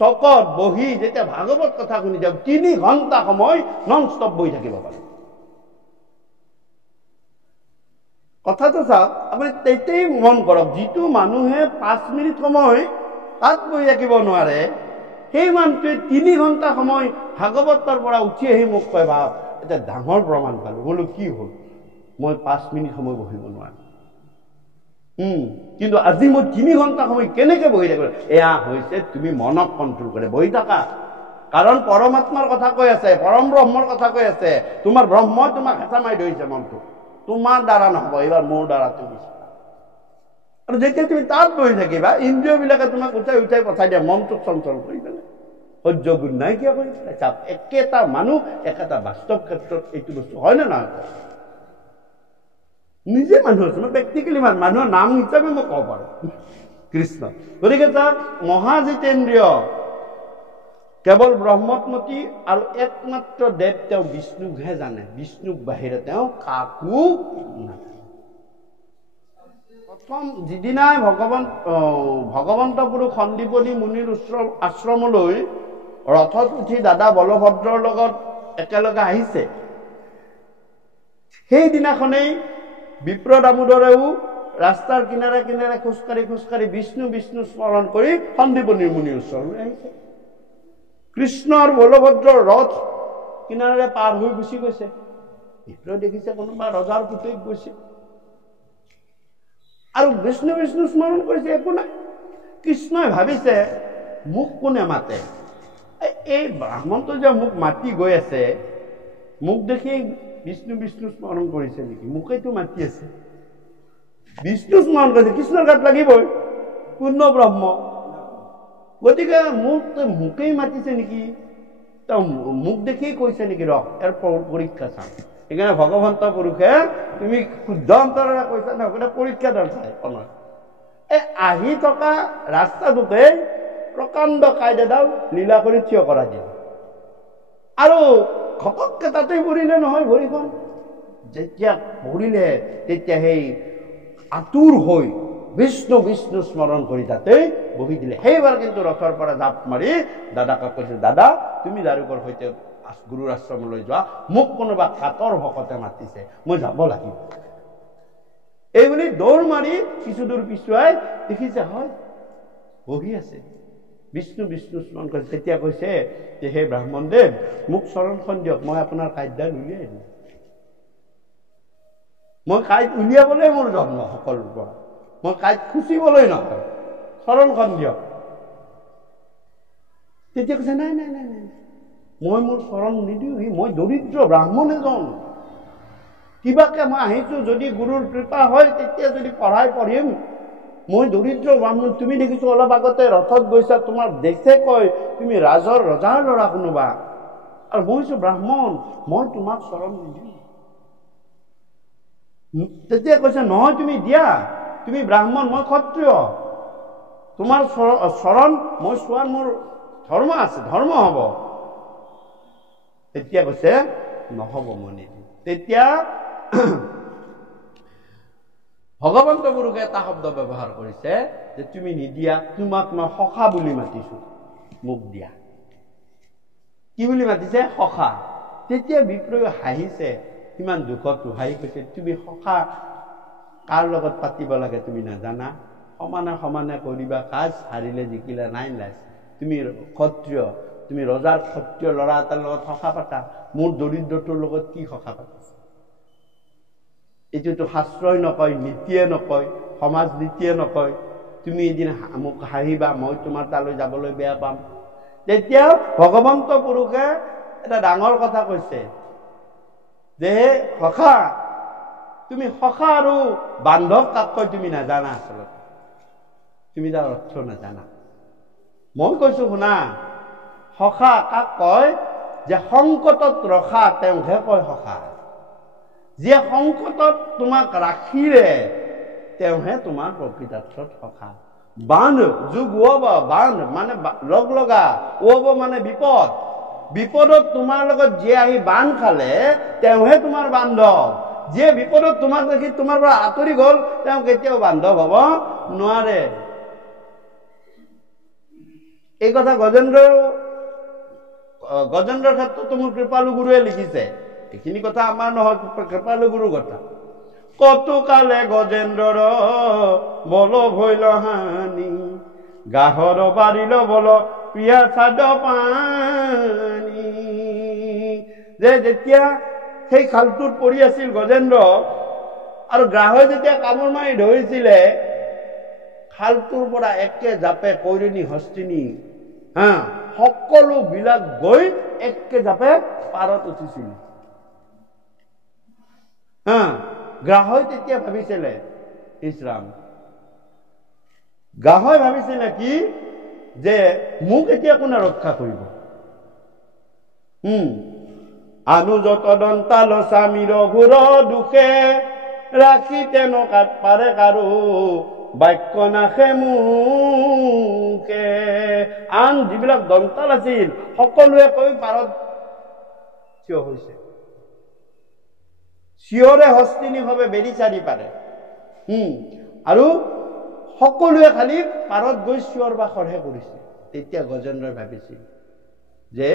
চকত বহি যেতিয়া ভাগৱত কথা শুনি যাব 3 ঘণ্টা সময় নন ষ্টপ বহি থাকিব পাৰে। কথাটো চাওক, আপুনি তেতিয়াই মন কৰক, যিটো মানুহে 5 মিনিট সময় তাত বহি থাকিব নোৱাৰে, সেই মানুহটোৱে 3 ঘণ্টা সময় ভাগৱতৰ পৰা উঠি আহি মোক কয়, বাপ এটা ডাঙৰ প্ৰমাণ পালো। বোলো কি হ'ল? মই 5 মিনিট সময় বহিব নোৱাৰো, কিন্তু আজি মই 3 ঘণ্টা সময় কেনেকে বহি থাকিব? এয়া হৈছে তুমি মনক কণ্ট্ৰল কৰে বহি থাকা। কাৰণ পৰমাত্মাৰ কথা কৈ আছে, পৰম ব্ৰহ্মৰ কথা কৈ আছে। তোমাৰ ব্ৰহ্মই তোমাক হেঁচা মাৰি ধৰিছে মনটো। তোমাৰ দ্বাৰা নহব, এইবাৰ মোৰ দ্বাৰা তুমি। আৰু যেতিয়া তুমি তাত বহি থাকিবা, ইন্দ্ৰিয়বিলাকে তোমাক উঠাই উঠাই পঠাই দিয়া, মনটোক চঞ্চল কৰি পেলাই, সহ্য গুণ নাইকিয়া কৰি পেলাই। চাওক, একেটা মানুহ একেটা বাস্তৱ ক্ষেত্ৰত এইটো বস্তু হয় নে নহয়? নিজে মানুহ আছে, মই প্ৰেক্টিকেলি মানুহৰ নাম হিচাপে মই ক'ব পাৰো কৃষ্ণ। গতিকে তাক মহাজিতেন্দ্ৰিয়, কেৱল ব্ৰহ্মতমতি আৰু একমাত্ৰ দেৱ তেওঁ বিষ্ণুকহে জানে। বিষ্ণুক বাহিৰে তেওঁ কাকো নাজানে। প্ৰথম যিদিনাই ভগৱন্ত পুৰুষ সন্দীপনী মুনিৰ আশ্ৰমলৈ ৰথত উঠি দাদা বলভদ্ৰৰ লগত একেলগে আহিছে, সেইদিনাখনেই বিপ্ৰ দামোদৰেও ৰাস্তাৰ কিনাৰে কিনাৰে খোজকাঢ়ি বিষ্ণু বিষ্ণু স্মৰণ কৰি সন্দীপনী মুনিৰ ওচৰলৈ আহিছে। কৃষ্ণ আৰু বলভদ্ৰৰ ৰথ কিনাৰে পাৰ হৈ গুচি গৈছে। বিপ্ৰ দেখিছে কোনোবা ৰজাৰ পুতেক গৈছে আৰু বিষ্ণু বিষ্ণু স্মৰণ কৰিছে, একো নাই। কৃষ্ণই ভাবিছে মোক কোনে মাতে? এই ব্ৰাহ্মণটো যে মোক মাতি গৈ আছে, মোক দেখি বিষ্ণু বিষ্ণু স্মৰণ কৰিছে নেকি? মোকেইতো মাতি আছে। বিষ্ণু স্মৰণ কৰিছে, কৃষ্ণৰ গাত লাগিবই, পূৰ্ণ ব্ৰহ্ম। গতিকে মোকেই মাতিছে নেকি? মোক দেখি কৈছে নেকি? ইয়াৰ পৰীক্ষা চাম। সেইকাৰণে ভগৱন্ত পুৰুষে তুমি শুদ্ধ অন্তৰেৰে কৈছা ন, পৰীক্ষা দৰ্শাই আহি থকা ৰাস্তাটোতে প্ৰকাণ্ড কাঁইট এডাল লীলা কৰি থিয় কৰা দিয়ে আৰু ঘপককে তাতে পৰিলে নহয় ভৰিখন। যেতিয়া পৰিলে তেতিয়া সেই আতুৰ হৈ বিষ্ণু বিষ্ণু স্মৰণ কৰি তাতে বহি দিলে। সেইবাৰ কিন্তু ৰথৰ পৰা জাপ মাৰি দাদাকক কৈছে, দাদা তুমি দাৰুকৰ সৈতে গুৰুৰ আশ্ৰমলৈ যোৱা, মোক কোনোবা কাতৰ ভকতে মাতিছে, মই যাব লাগিব। এইবুলি দৌৰ মাৰি কিছু দূৰ পিছুৱাই দেখিছে হয় বহি আছে, বিষ্ণু বিষ্ণু স্মৰণ কৰিছে। তেতিয়া কৈছে যে হে ব্ৰাহ্মণদেৱ, মোক চৰণখন দিয়ক, মই আপোনাৰ কাঁইটডাল উলিয়াই দিম। মই কাঁইট উলিয়াবলৈ মোৰ জন্ম সকলোৰ পৰা, মই কাঁইট খুচিবলৈ নহয়, চৰণখন দিয়ক। তেতিয়া কৈছে নাই নাই নাই নাই, মই মোৰ চৰণ নিদিওঁ, মই দৰিদ্ৰ ব্ৰাহ্মণ এজন, কিবাকে মই আহিছো, যদি গুৰুৰ কৃপা হয় তেতিয়া যদি পঢ়িম। মই দৰিদ্ৰ ব্ৰাহ্মণ, তুমি দেখিছো অলপ আগতে ৰথত গৈছা, তোমাৰ দেখে কয় তুমি ৰজাৰ ল'ৰা কোনোবা, আৰু মই হৈছো ব্ৰাহ্মণ, মই তোমাক চৰণ নিদিওঁ। তেতিয়া কৈছে নহয় তুমি দিয়া, তুমি ব্ৰাহ্মণ মই ক্ষত্ৰিয়, তোমাৰ চৰণ মই চোৱাৰ মোৰ ধৰ্ম আছে, ধৰ্ম হ'ব। তেতিয়া কৈছে নহ'ব মই নিদিম। তেতিয়া ভগৱন্ত পুৰুষে এটা শব্দ ব্যৱহাৰ কৰিছে যে তুমি নিদিয়া, তোমাক মই সখা বুলি মাতিছো, মোক দিয়া। কি বুলি মাতিছে? সখা। তেতিয়া বিপ্ৰয়ে হাঁহিছে, ইমান দুখতো হাঁহি কৈছে তুমি সখা কাৰ লগত পাতিব লাগে তুমি নাজানা? সমানে সমানে কৰিবা কাজ, হাৰিলে জিকিলে নাই লাজ। তুমি ক্ষত্ৰিয়, তুমি ৰজাৰ ক্ষত্ৰিয় ল'ৰা এটাৰ লগত সখা পাতা, মোৰ দৰিদ্ৰটোৰ লগত কি সখা পাতিছে? এইটোতো শাস্ত্ৰই নকয়, নীতিয়ে নকয়, সমাজ নীতিয়ে নকয়। তুমি এদিন মোক হাঁহিবা, মই তোমাৰ তালৈ যাবলৈ বেয়া পাম। তেতিয়া ভগৱন্ত পুৰুষে এটা ডাঙৰ কথা কৈছে যে সখা, তুমি সখা আৰু বান্ধৱ কাক কয় তুমি নাজানা, আচলতে তুমি তাৰ অৰ্থ নাজানা। মই কৈছো শুনা, সখা কাক কয়? যে সংকটত ৰখা তেওঁকহে কয় সখা। যিয়ে সংকটত তোমাক ৰাখিলে তেওঁহে তোমাৰ প্ৰকৃতাৰ্থত সখা। বান্ধ যোগ উব, বান্ধ মানে লগ লগা, উব মানে বিপদ, বিপদত তোমাৰ লগত যিয়ে আহি বান্ধ খালে তেওঁহে তোমাৰ বান্ধৱ। যিয়ে বিপদত তোমাক দেখি তোমাৰ পৰা আঁতৰি গ'ল তেওঁ কেতিয়াও বান্ধৱ হ'ব নোৱাৰে। এই কথা গজেন্দ্ৰৰ ক্ষেত্ৰতো মোৰ কৃপালু গুৰুৱে লিখিছে। এইখিনি কথা আমাৰ নহয়, কৃপালু গুৰুৰ কথা। কতকালে গজেন্দ্ৰৰ বল ভৈল হানি, গাহৰ বাৰিল বল প্ৰিয়া চাদ পানী। যে যেতিয়া সেই খালটোত পৰি আছিল গজেন্দ্ৰ, আৰু গ্ৰাহই যেতিয়া কামোৰ মাৰি ধৰিছিলে, খালটোৰ পৰা একে জাপে কৈৰণী হস্তিনী সকলো বিলাক গৈ একে জাপে পাৰত উঠিছিল। গ্ৰাহই তেতিয়া ভাবিছিলে, ইছৰাম, গ্ৰাহই ভাবিছিলে কি যে মোক এতিয়া কোনে ৰক্ষা কৰিব? আনুজত দন্তাল স্বামীৰ ঘোৰ দুখে, ৰাখি তেনেকাত পাৰে কাৰো বাক্য নাখে মুখে। আন যিবিলাক দন্তাল আছিল সকলোৱে কৈ পাৰত থিয় হৈছে। চিঞৰে হস্তিনী ভাৱে বেৰি চাৰি পাৰে, আৰু সকলোৱে খালি পাৰত গৈ চিঞৰ বাখৰহে কৰিছে। তেতিয়া গজেন্দ্ৰই ভাবিছিল যে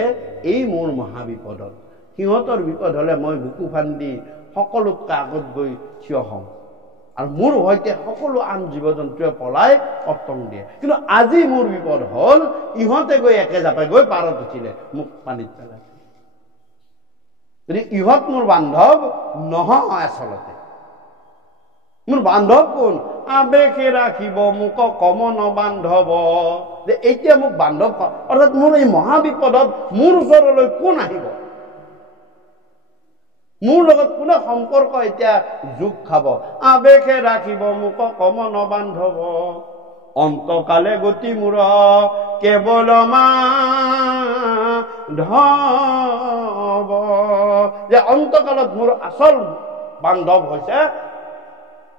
এই মোৰ মহাবিপদত, সিহঁতৰ বিপদ হলে মই বুকু ফান্দি সকলোতকৈ আগত গৈ থিয় হওঁ, আৰু মোৰ সৈতে সকলো আন জীৱ জন্তুৱে পলাই পতং দিয়ে। কিন্তু আজি মোৰ বিপদ হল, ইহঁতে গৈ একে জাপে গৈ পাৰত উঠিলে, মোক পানীত পেলাইছে। ইহঁত মোৰ বান্ধৱ নহয়, আচলতে মোৰ বান্ধৱ কোন? আবেশে ৰাখিব মোক কমন বান্ধৱ। যে এতিয়া মোক বান্ধৱ, অৰ্থাৎ মোৰ এই মহাবিপদত মোৰ ওচৰলৈ কোন আহিব? মোৰ লগত কোনে সম্পৰ্ক এতিয়া যোগ খাব? আবেশে ৰাখিব মোক কমন বান্ধৱ, অন্তকালে গতি মোৰ কেৱল মাধৱ। যে অন্তকালত মোৰ আচল বান্ধৱ হৈছে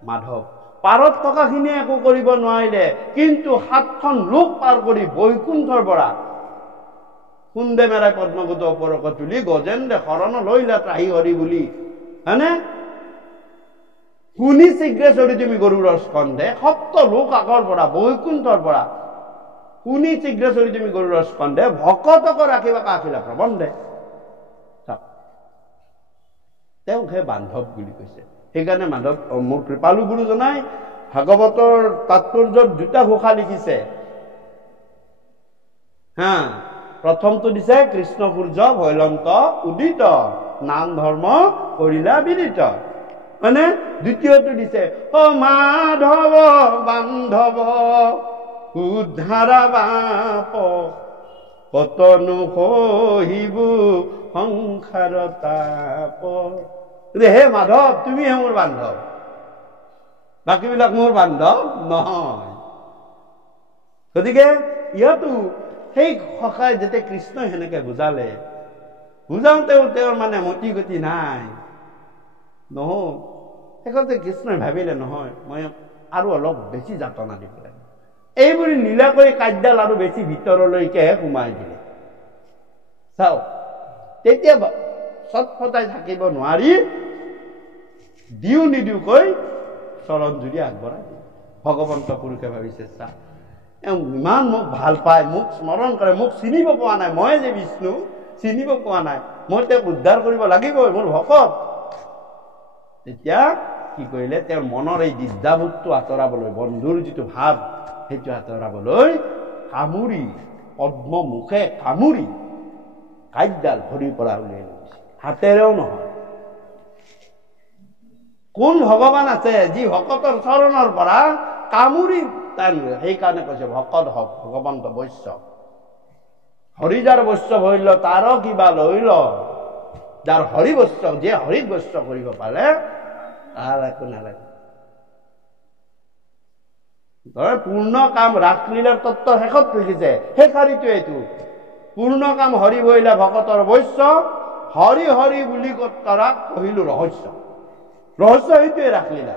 মাধৱ। পাৰত থকাখিনিয়ে একো কৰিব নোৱাৰিলে, কিন্তু 7খন লোক পাৰ কৰি বৈকুণ্ঠৰ পৰা কুন্দে মেৰাই পদ্মগত ওপৰক তুলি গজেন্দ্ৰে শৰণ লৈলা ত্ৰাহি হৰি বুলি, হয়নে? শুনি শীঘ্ৰে চৰি তুমি গৰুড়ৰ স্কন্ধে, 7 লোক আগৰ পৰা বৈকুণ্ঠৰ পৰা শুনি শীঘ্ৰে চৰি তুমি গৰুড়ৰ স্কন্ধে, ভকতক ৰাখিবা কাফিলা প্ৰবন্ধে। তেওঁকহে বান্ধৱ বুলি কৈছে। সেইকাৰণে মাধৱ মোৰ কৃপালু গুৰুজনাই ভাগৱতৰ তাৎপৰ্যত 2টা ঘোষা লিখিছে। প্ৰথমটো দিছে কৃষ্ণ সূৰ্য ভৈলন্ত উদিত, নাম ধৰ্ম কৰিলা বিদিত। মানে দ্বিতীয়টো দিছে মাধৱ বান্ধৱ উদ্ধাৰা বাপ, কতনো সহিবু সংসাৰ তাপ। হে মাধৱ, তুমিহে মোৰ বান্ধৱ, বাকীবিলাক মোৰ বান্ধৱ নহয়। গতিকে ইয়াতো সেই সখাই যেতিয়া কৃষ্ণই সেনেকে বুজাওতেও তেওঁৰ মানে মতি গতি নাই, নহল। শেষতে কৃষ্ণই ভাবিলে নহয় মই আৰু অলপ বেছি যাতনা দিব লাগে, এইবুলি নীলাকৈ কাঠডাল আৰু বেছি ভিতৰলৈকেহে সোমাই দিলে। চাওক, তেতিয়া চটফটাই থাকিব নোৱাৰি দিও নিদিওকৈ চৰণ জুৰি আগবঢ়াই দিলে। ভগৱন্ত পুৰুষে ভাবিছে চা, ইমান মোক ভাল পায়, মোক স্মৰণ কৰে, মোক চিনিব পোৱা নাই, মই যে বিষ্ণু চিনিব পোৱা নাই, মই তেওঁক উদ্ধাৰ কৰিব লাগিবই, মোৰ ভকত। তেতিয়া কি কৰিলে, তেওঁৰ মনৰ এই দ্বিধাবোধটো আঁতৰাবলৈ, বন্ধুৰ যিটো ভাৱ সেইটো আঁতৰাবলৈ কামুৰি, পদ্ম মুখে কামুৰি কাঠডাল ভৰিৰ পৰা উলিয়াই লৈছে, হাতেৰেও নহয়। কোন ভগৱান আছে যি ভকতৰ চৰণৰ পৰা কামুৰি টানিলে? সেইকাৰণে কৈছে ভকত হওক ভগৱন্ত বৈষ্ণৱ। হৰিজাৰ বৈষ্ণৱ হইল তাৰো কিবা লৈল, যাৰ হৰি বৈষ্ণৱ, যে হৰিক বৈষ্ণৱ কৰিব পাৰে তাৰ একো নালাগে। পূৰ্ণ কাম ৰাসলীলাৰ তত্ত্ব শেষত লিখিছে, সেই শাৰীটো এইটো, পূৰ্ণ কাম হৰি বহিলা ভকতৰ বৈষ্ণৱ, হৰি হৰি বুলি তাৰা কহিলো ৰহস্য। ৰহস্য সেইটোৱে ৰাসলীলা।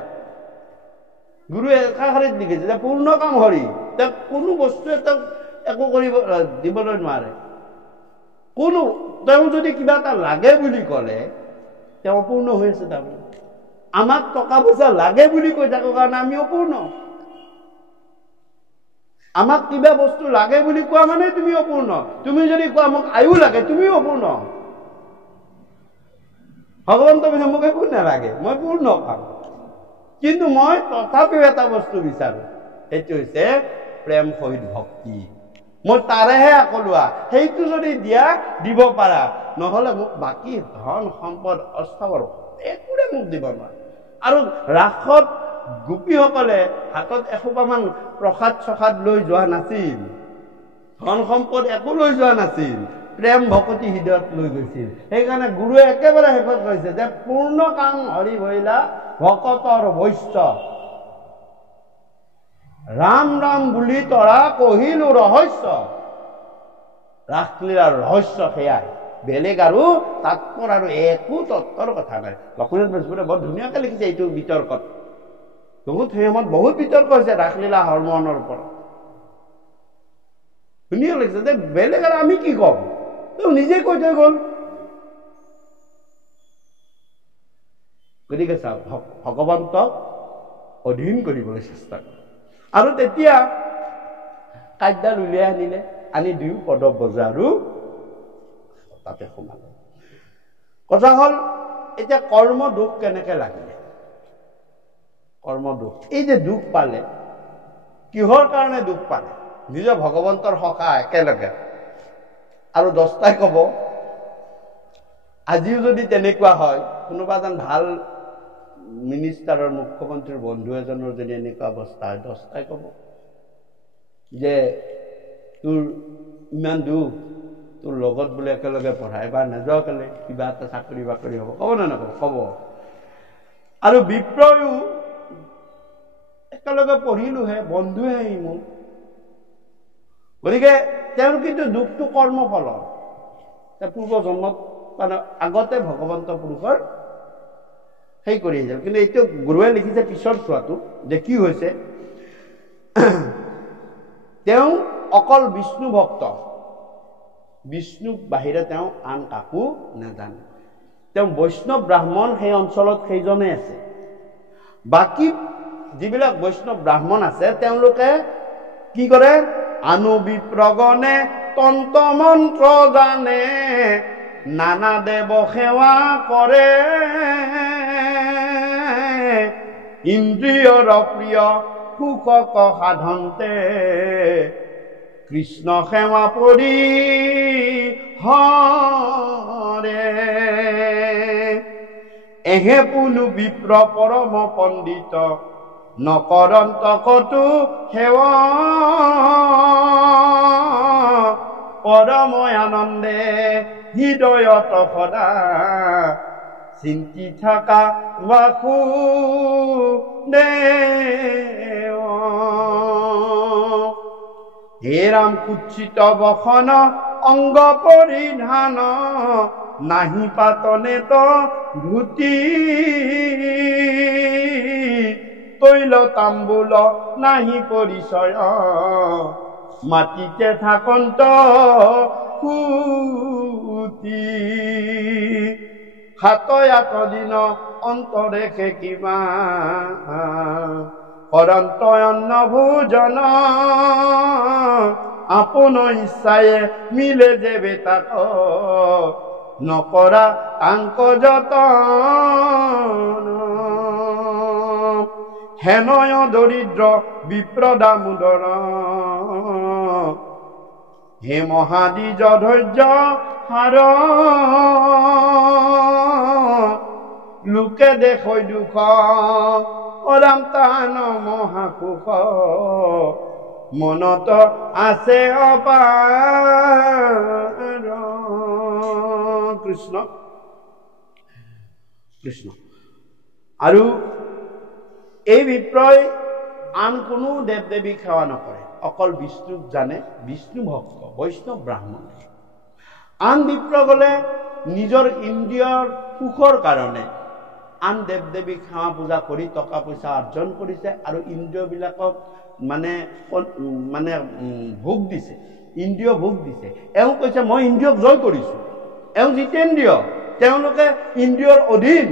গুৰুৱে শাৰীত লিখিছে যে পূৰ্ণ কাম হৰি, তেওঁক কোনো বস্তুৱে তেওঁক একো কৰিব দিবলৈ নোৱাৰে। তেওঁ যদি কিবা এটা লাগে বুলি ক'লে তেওঁ অপূৰ্ণ হৈ আছে। তাৰমানে আমাক টকা পইচা লাগে বুলি কৈ থাকো কাৰণে আমি অপূৰ্ণ। আমাক কিবা বস্তু লাগে বুলি কোৱা মানে তুমি অপূৰ্ণ। তুমি যদি কোৱা মোক আয়ু লাগে, তুমিও অপূৰ্ণ। ভগৱন্ত কৈছে মোক একো নালাগে, মই পূৰ্ণ পাম, কিন্তু মই তথাপিও এটা বস্তু বিচাৰো, সেইটো হৈছে প্ৰেম সহিত ভক্তি। মই তাৰেহে আকলোৱা, সেইটো যদি দিয়া দিব পাৰা, নহলে মোক বাকী ধন সম্পদ অস্থাৱৰ একোৰে মোক দিব নোৱাৰে। আৰু ৰাসত গোপীসকলে হাতত এসোপামান প্ৰসাদ চসাদ লৈ যোৱা নাছিল, ধন সম্পদ একো লৈ যোৱা নাছিল, প্ৰেম ভকতি হৃদয়ত লৈ গৈছিল। সেইকাৰণে গুৰুৱে একেবাৰে শেষত কৈছে যে পূৰ্ণ কাম হৰি ভৈলা ভকতৰ বৈষ্ণৱ, ৰাম ৰাম বুলি তৰা কহিলো ৰহস্য। ৰাসলীলাৰ ৰহস্য সেয়াই, বেলেগ আৰু তাৎপৰ আৰু একো তত্ত্বৰ কথা নাই। লক্ষ্মীনাথ বেজবৰুৱাই বৰ ধুনীয়াকে লিখিছে এইটো বিতৰ্কত, বহুত সময়ত বহুত বিতৰ্ক হৈছে ৰাসলীলা হৰমোহনৰ ওপৰত। ধুনীয়া লিখিছে যে বেলেগ আৰু আমি কি কম, তেওঁ নিজে কৈ থৈ গল। গতিকে চাওক, ভগৱন্তক অধীন কৰিবলৈ চেষ্টা কৰে। আৰু তেতিয়া কাঠডাল উলিয়াই আনিলে, আনি দুয়ো পদ বজাৰো তাতে সোমালে। কথা হল, এতিয়া কৰ্ম দুখ কেনেকে লাগিলে? কৰ্ম দুখ, এই যে দুখ পালে, কিহৰ কাৰণে দুখ পালে? নিজৰ ভগৱন্তৰ সখা একেলগে আৰু 10টাই কব। আজিও যদি তেনেকুৱা হয়, কোনোবা এজন ভাল মিনিষ্টাৰৰ, মুখ্যমন্ত্ৰীৰ বন্ধু এজনৰ যদি এনেকুৱা অৱস্থা হয়, 10টাই কব যে তোৰ ইমান দুখ, তোৰ লগত বোলে একেলগে পঢ়া, এবাৰ নাযোৱা কেলে, কিবা এটা চাকৰি বাকৰি হ'ব, কব নে নকব? কব। আৰু বিপ্ৰয়ো একেলগে পঢ়িলোহে, বন্ধুহে ই মোক। গতিকে তেওঁৰ কিন্তু দুখটো কৰ্মফলৰ, পূৰ্ব জন্মত মানে আগতে ভগৱন্ত পুৰুষৰ সেই কৰি আহিছিল। কিন্তু এইটো গুৰুৱে লিখিছে পিছৰ চোৱাটো যে কি হৈছে, তেওঁ অকল বিষ্ণু ভক্ত, বিষ্ণুক বাহিৰে তেওঁ আন কাকো নাজানে। তেওঁ বৈষ্ণৱ ব্ৰাহ্মণ সেই অঞ্চলত সেইজনে আছে। বাকী যিবিলাক বৈষ্ণৱ ব্ৰাহ্মণ আছে তেওঁলোকে কি কৰে, আনুবিপ্ৰগণে তন্ত্ৰ মন্ত্ৰ জানে, নানা দেৱ সেৱা কৰে, ইন্দ্ৰিয়ৰ প্ৰিয় সুখক সাধন্তে, কৃষ্ণ সেৱা পৰি হৰে। এহে পুনু বিপ্ৰ পৰম পণ্ডিত, নকৰন্ত কতো সেৱা, পৰম আনন্দে হৃদয়ত সদা, চিন্তি থকা বাসুদেৱ। হে ৰাম কুৎসিত বসন অংগ পৰিধান, নাহি পাতনে তো ধুতি, তৈল তাম্বুল নাহি পৰিচয় মাটিতে থাকন্ত কুতি হাতয়াত দিন অন্তৰে কিবা অৰন্ত অন্ন ভোজন আপোন ইচ্ছায়ে মিলে দেবে তাক নকৰা আংক যতন হেনয় দৰিদ্ৰ বিপ্ৰ দামোদৰ হে মহাদিজ ধৈৰ্য হাৰ লোকে দেখৈ দুখ অৰাম তান মহাসুখ মনত আছে অপাৰ কৃষ্ণ কৃষ্ণ আৰু এই বিপ্ৰই আন কোনো দেৱ দেৱীক সেৱা নকৰে অকল বিষ্ণুক জানে বিষ্ণু ভক্ত বৈষ্ণৱ ব্ৰাহ্মণ আন বিপ্ৰ গলে নিজৰ ইন্দ্ৰিয়ৰ সুখৰ কাৰণে আন দেৱ দেৱীক সেৱা পূজা কৰি টকা পইচা অৰ্জন কৰিছে আৰু ইন্দ্ৰিয়বিলাকক মানে ভোগ দিছে ইন্দ্ৰিয় ভোগ দিছে এওঁ কৈছে মই ইন্দ্ৰিয়ক জয় কৰিছো এওঁ জিতেন্দ্ৰিয় তেওঁলোকে ইন্দ্ৰিয়ৰ অধীন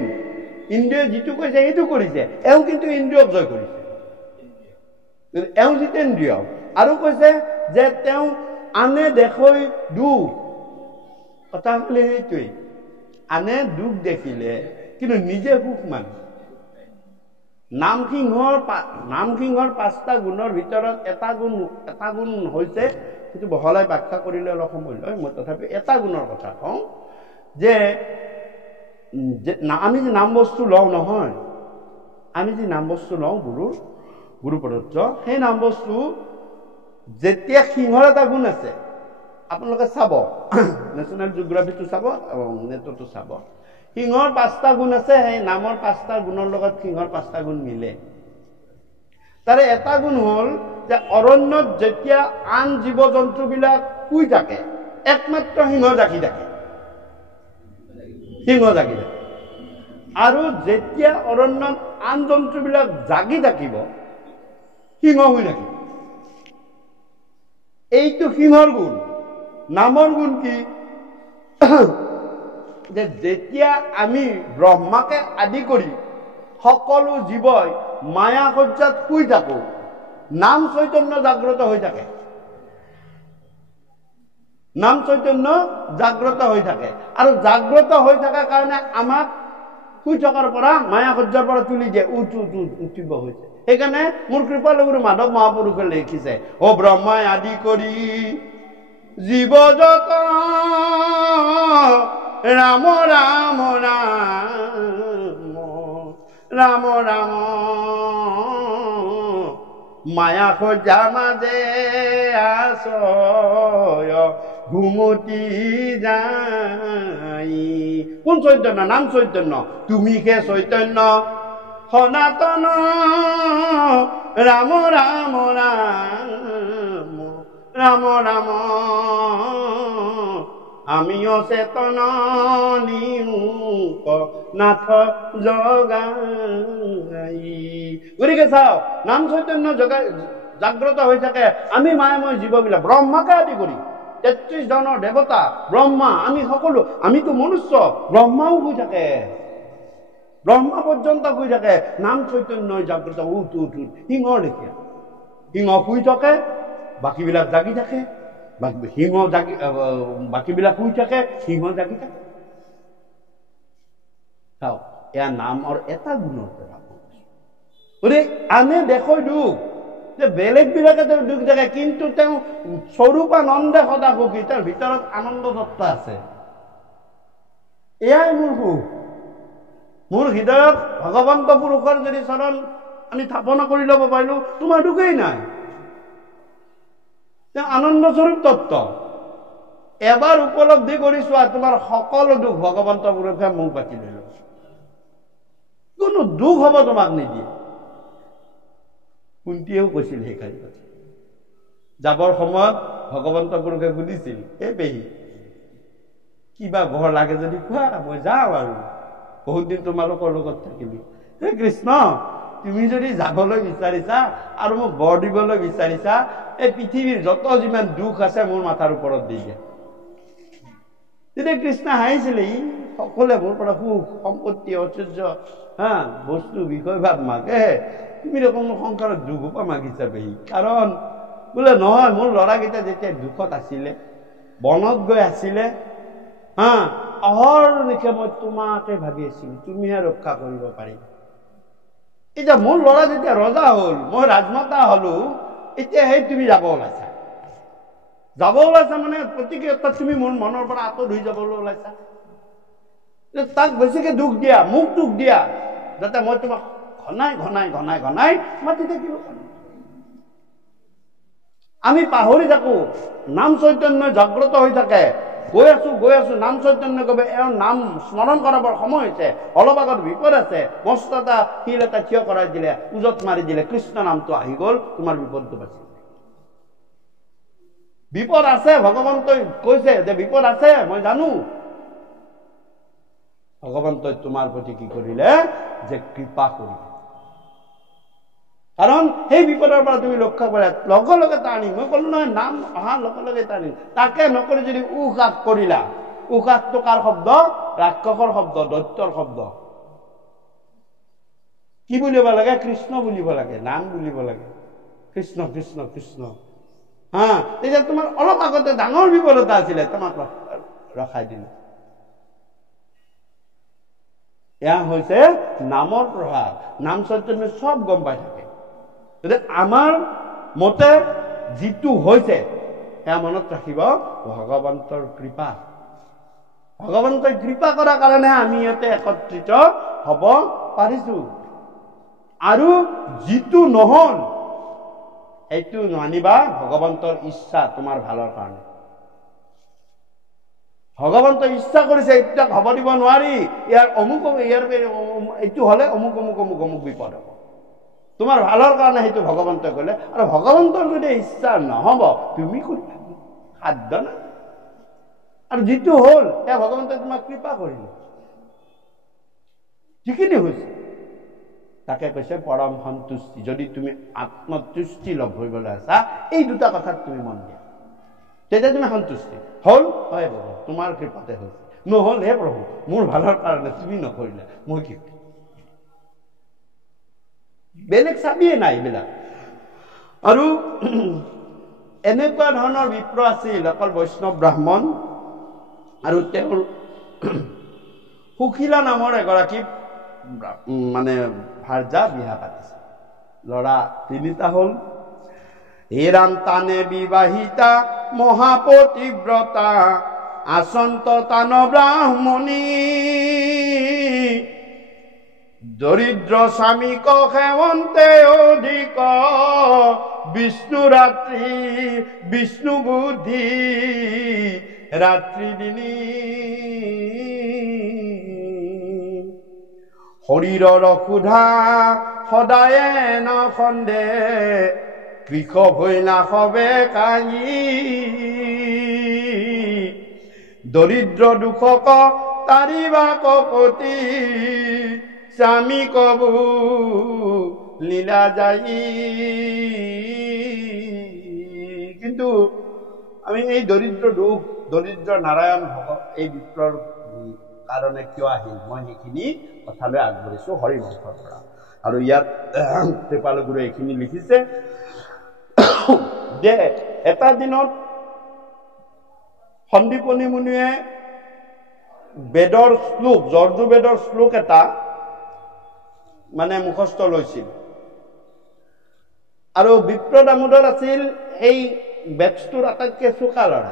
ইন্দ্ৰিয় যিটো কৈছে সেইটো কৰিছে এওঁ কিন্তু ইন্দ্ৰিয়ক জয় কৰিছে এওঁ জিতেন্দ্ৰিয় আৰু কৈছে যে তেওঁ আনে দেখৈ দুখ কথা হলে সেইটোৱেই আনে দুখ দেখিলে কিন্তু নিজে সুখ মানে নামসিংহৰ 5টা গুণৰ ভিতৰত এটা গুণ হৈছে সেইটো বহলাই ব্যাখ্যা কৰিলে অলপ সময় লয় মই তথাপি এটা গুণৰ কথা কওঁ যে আমি যে নাম বস্তু লওঁ নহয় আমি যে নাম বস্তু লওঁ গুৰু প্ৰদত্ত সেই নাম বস্তু যেতিয়া সিংহৰ এটা গুণ আছে আপোনালোকে চাব নেশ্যনেল জিঅ'গ্ৰাফিটো চাব নেটতো চাব সিংহৰ 5টা গুণ আছে সেই নামৰ 5টা গুণৰ লগত সিংহৰ 5টা গুণ মিলে তাৰে এটা গুণ হ'ল যে অৰণ্যত যেতিয়া আন জীৱ জন্তুবিলাক শুই থাকে একমাত্ৰ সিংহ জাগি থাকে আৰু যেতিয়া অৰণ্যত আন জন্তুবিলাক জাগি থাকিব সিংহ শুই থাকিব এইটো সিংহৰ গুণ নামৰ গুণ কি যে যেতিয়া আমি ব্ৰহ্মাকে আদি কৰি সকলো জীৱই মায়া সজ্জাত শুই থাকো নাম চৈতন্য জাগ্ৰত হৈ থাকে নাম চৈতন্য জাগ্ৰত হৈ থাকে আৰু জাগ্ৰত হৈ থকাৰ কাৰণে আমাক শুই থকাৰ পৰা মায়া সজ্জাৰ পৰা তুলি দিয়ে উঠিব হৈছে সেইকাৰণে মোৰ কৃপালগুৰু মাধৱ মহাপুৰুষে লিখিছে অ ব্ৰহ্মাই আদি কৰি জীৱ যত ৰাম ৰাম ৰাম ৰাম ৰাম মায়া সজ্জা মাজে আছয় ঘুমতি যাই কোন চৈতন্য নাম চৈতন্য তুমি হে চৈতন্য সনাতন ৰাম ৰাম ৰাম ৰাম ৰাম আমিও চেতন নিমুক নাথ জগাই গতিকে চাও নাম চৈতন্য জাগ্ৰত হৈ থাকে আমি মায়াময় জীৱবিলাক ব্ৰহ্মাকে আদি কৰি 33 জনৰ দেৱতা ব্ৰহ্মা আমি সকলো আমিতো মনুষ্য ব্ৰহ্মাও শুই থাকে ব্ৰহ্মা পৰ্যন্ত শুই থাকে নাম চৈতন্য জাগ্ৰত উঠ সিংহৰ লেখীয়া সিংহ শুই থাকে বাকীবিলাক জাগি থাকে সিংহ জাগি বাকীবিলাক শুই থাকে সিংহ জাগি থাকে চাওক এয়া নামৰ এটা গুণৰ পৰা আনে দেখৈ দুখ যে বেলেগ বিলাকে দুখ দেখে কিন্তু তেওঁ স্বৰূপানন্দে সদা সুখী তাৰ ভিতৰত আনন্দ তত্ত্ব আছে এয়াই মোৰ সুখ মোৰ হৃদয়ত ভগৱন্ত পুৰুষৰ যদি চৰণ আমি স্থাপনা কৰি ল'ব পাৰিলো তোমাৰ দুখেই নাই আনন্দ স্বৰূপ তত্ত্ব এবাৰ উপলব্ধি কৰিছো আৰু তোমাৰ সকলো দুখ ভগৱন্ত পুৰুষে মুখ বাকি লৈ ল'ব কোনো দুখ হ'ব তোমাক নিদিয়ে কুন্তীয়েও কৈছিল সেইকাৰণে যাবৰ সময়ত ভগৱন্ত পুৰুষে সুধিছিল এই পেহী কিবা ঘৰ লাগে যদি কোৱা মই যাওঁ আৰু বহুত দিন তোমালোকৰ লগত থাকিবি হে কৃষ্ণ তুমি যদি যাবলৈ বিচাৰিছা আৰু মোক বৰ দিবলৈ বিচাৰিছা, এই পৃথিৱীৰ যত যিমান দুখ আছে মোৰ মাথাৰ ওপৰত দি দিয়া। তেতিয়া কৃষ্ণ হাঁহিছিলে, ই সকলোৱে মোৰ পৰা সুখ সম্পত্তি ঐশ্বৰ্য বস্তু বিষয়ভাৱ মাগে, তুমি দেখোন সংসাৰত দুখ পৰা মাগিছা পেহী। কাৰণ বোলে নহয়, মোৰ ল'ৰাকেইটা যেতিয়া দুখত আছিলে, বনত গৈ আছিলে, অহৰ্নিশে মই তোমাকে ভাবি আছিলো, তুমিহে ৰক্ষা কৰিব পাৰিবা। এতিয়া মোৰ ল'ৰা যেতিয়া ৰজা হ'ল, মই ৰাজমাতা হলো, এতিয়া সেই তুমি যাব ওলাইছা মানে প্ৰতিক্ৰিয়া তুমি মোৰ মনৰ পৰা আঁতৰ হৈ যাবলৈ ওলাইছা। তাক বেছিকে দুখ দিয়া, মোক দুখ দিয়া, যাতে মই তোমাক ঘনাই ঘনাই ঘনাই ঘনাই মাতি থাকিব পাৰো। আমি পাহৰি থাকো, নাম চৈতন্য জাগ্ৰত হৈ থাকে, গৈ আছো নাম চৈতন্য কবে, এওঁৰ নাম স্মৰণ কৰাবৰ সময় হৈছে, অলপ আগত বিপদ আছে, মস্ত এটা শিল এটা থিয় কৰাই দিলে, উজত মাৰি দিলে, কৃষ্ণ নামটো আহি গল, তোমাৰ বিপদটো বাচি। বিপদ আছে, ভগৱন্তই কৈছে যে বিপদ আছে, মই জানো। ভগৱন্তই তোমাৰ প্ৰতি কি কৰিলে, যে কৃপা কৰিলে। কাৰণ সেই বিপদৰ পৰা তুমি ৰক্ষা কৰা লগে লগে টানি, মই কলো নহয় নাম অহাৰ লগে লগে টানি, তাকে নকৰি যদি উশাস কৰিলা, উশাসটো কাৰ শব্দ, ৰাক্ষসৰ শব্দ, দৈত্যৰ শব্দ। কি বুলিব লাগে, কৃষ্ণ বুলিব লাগে, নাম বুলিব লাগে, কৃষ্ণ কৃষ্ণ কৃষ্ণ। তেতিয়া তোমাৰ অলপ আগতে ডাঙৰ বিপদ এটা আছিলে, তোমাক ৰখাই দিলে। এয়া হৈছে নামৰ প্ৰভাৱ। নাম চৈতন্য চব গম পাই থাকে। আমাৰ মতে যিটো হৈছে সেয়া মনত ৰাখিব, ভগৱন্তৰ কৃপা। ভগৱন্তই কৃপা কৰাৰ কাৰণে আমি ইয়াতে একত্ৰিত হব পাৰিছো। আৰু যিটো নহল এইটো মানিবা, ভগৱন্তৰ ইচ্ছা তোমাৰ ভালৰ কাৰণে। ভগৱন্তই ইচ্ছা কৰিছে, এইটো হব দিব নোৱাৰি, ইয়াৰ অমুক এইটো হলে অমুক অমুক অমুক অমুক বিপদ হব, তোমাৰ ভালৰ কাৰণে সেইটো ভগৱন্তই কলে। আৰু ভগৱন্তৰ যদি ইচ্ছা নহব, তুমি কৰিবা সাধ্য নাই। আৰু যিটো হল সেয়া ভগৱন্তই তোমাক কৃপা কৰিলে, যিখিনি হৈছে তাকে কৈছে পৰম সন্তুষ্টি। যদি তুমি আত্মতুষ্টি লাভ কৰিবলৈ আছা, এই দুটা কথাত তুমি মন দিয়া, তেতিয়া তুমি সন্তুষ্টি। হল হয় প্ৰভু তোমাৰ কৃপাতে হৈছে, নহল হে প্ৰভু মোৰ ভালৰ কাৰণে তুমি নকৰিলে, মই কি কৰিম, বেলেগ চাবিয়ে নাই এইবিলাক। আৰু এনেকুৱা ধৰণৰ বিপ্ৰ আছিল, অকল বৈষ্ণৱ ব্ৰাহ্মণ। আৰু তেওঁৰ সুশীলা নামৰ এগৰাকী মানে ভাৰ্যা বিয়া পাতিছে, ল'ৰা তিনিটা হল। হেৰাম তানে বিবাহিতা মহাপতিব্ৰতা, আচন্ত তান ব্ৰাহ্মণী, দৰিদ্ৰ স্বামীক সেৱন্তে অধিক, বিষ্ণু ৰাত্ৰি বিষ্ণু বুদ্ধি ৰাত্ৰি দিনী, শৰীৰৰ ক্ষুধা সদায়ে নখন্দে, কৃষ ভৈলা সবে কাঁহি, দৰিদ্ৰ দুখক তাৰিবা কপতি, স্বামী কবু লীলা যাই। কিন্তু আমি এই দৰিদ্ৰ দুখ, দৰিদ্ৰ নাৰায়ণ ভগৱ এই বিপ্ৰৰ কাৰণে কিয় আহিল, মই সেইখিনি কথালৈ আগবাঢ়িছো হৰিবংশৰ পৰা। আৰু ইয়াত কৃপাল গুৰুৱে এইখিনি লিখিছে যে এটা দিনত সন্দীপনী মুনিয়ে বেদৰ শ্লোক, যৰ্জুবেদৰ শ্লোক এটা মানে মুখস্থ লৈছিল। আৰু বিপ্ৰ দামোদৰ আছিল এই বেটছটোৰ আটাইতকৈ চোকা ল'ৰা।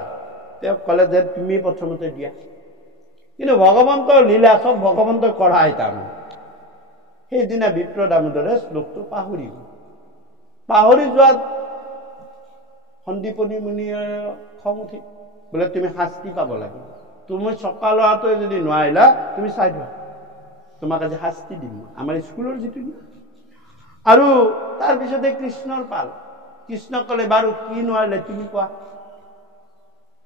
তেওঁক ক'লে যে তুমি প্ৰথমতে দিয়া। কিন্তু ভগৱন্তৰ লীলা চব ভগৱন্তই কৰাই তাৰমানে। সেইদিনা বিপ্ৰ দামোদৰে শ্লোকটো পাহৰি যোৱাত সন্দীপনী মুনিয়ে খং উঠিল, বোলে তুমি শাস্তি পাব লাগিব, তুমি চকা ল'ৰাটোৱে যদি নোৱাৰিলা তুমি চাই দিয়া, তোমাক আজি শাস্তি দিম, আমাৰ স্কুলৰ যিটো। আৰু তাৰপিছতে কৃষ্ণৰ পাল। কৃষ্ণ ক'লে বাৰু কি নোৱাৰিলে তুমি কোৱা।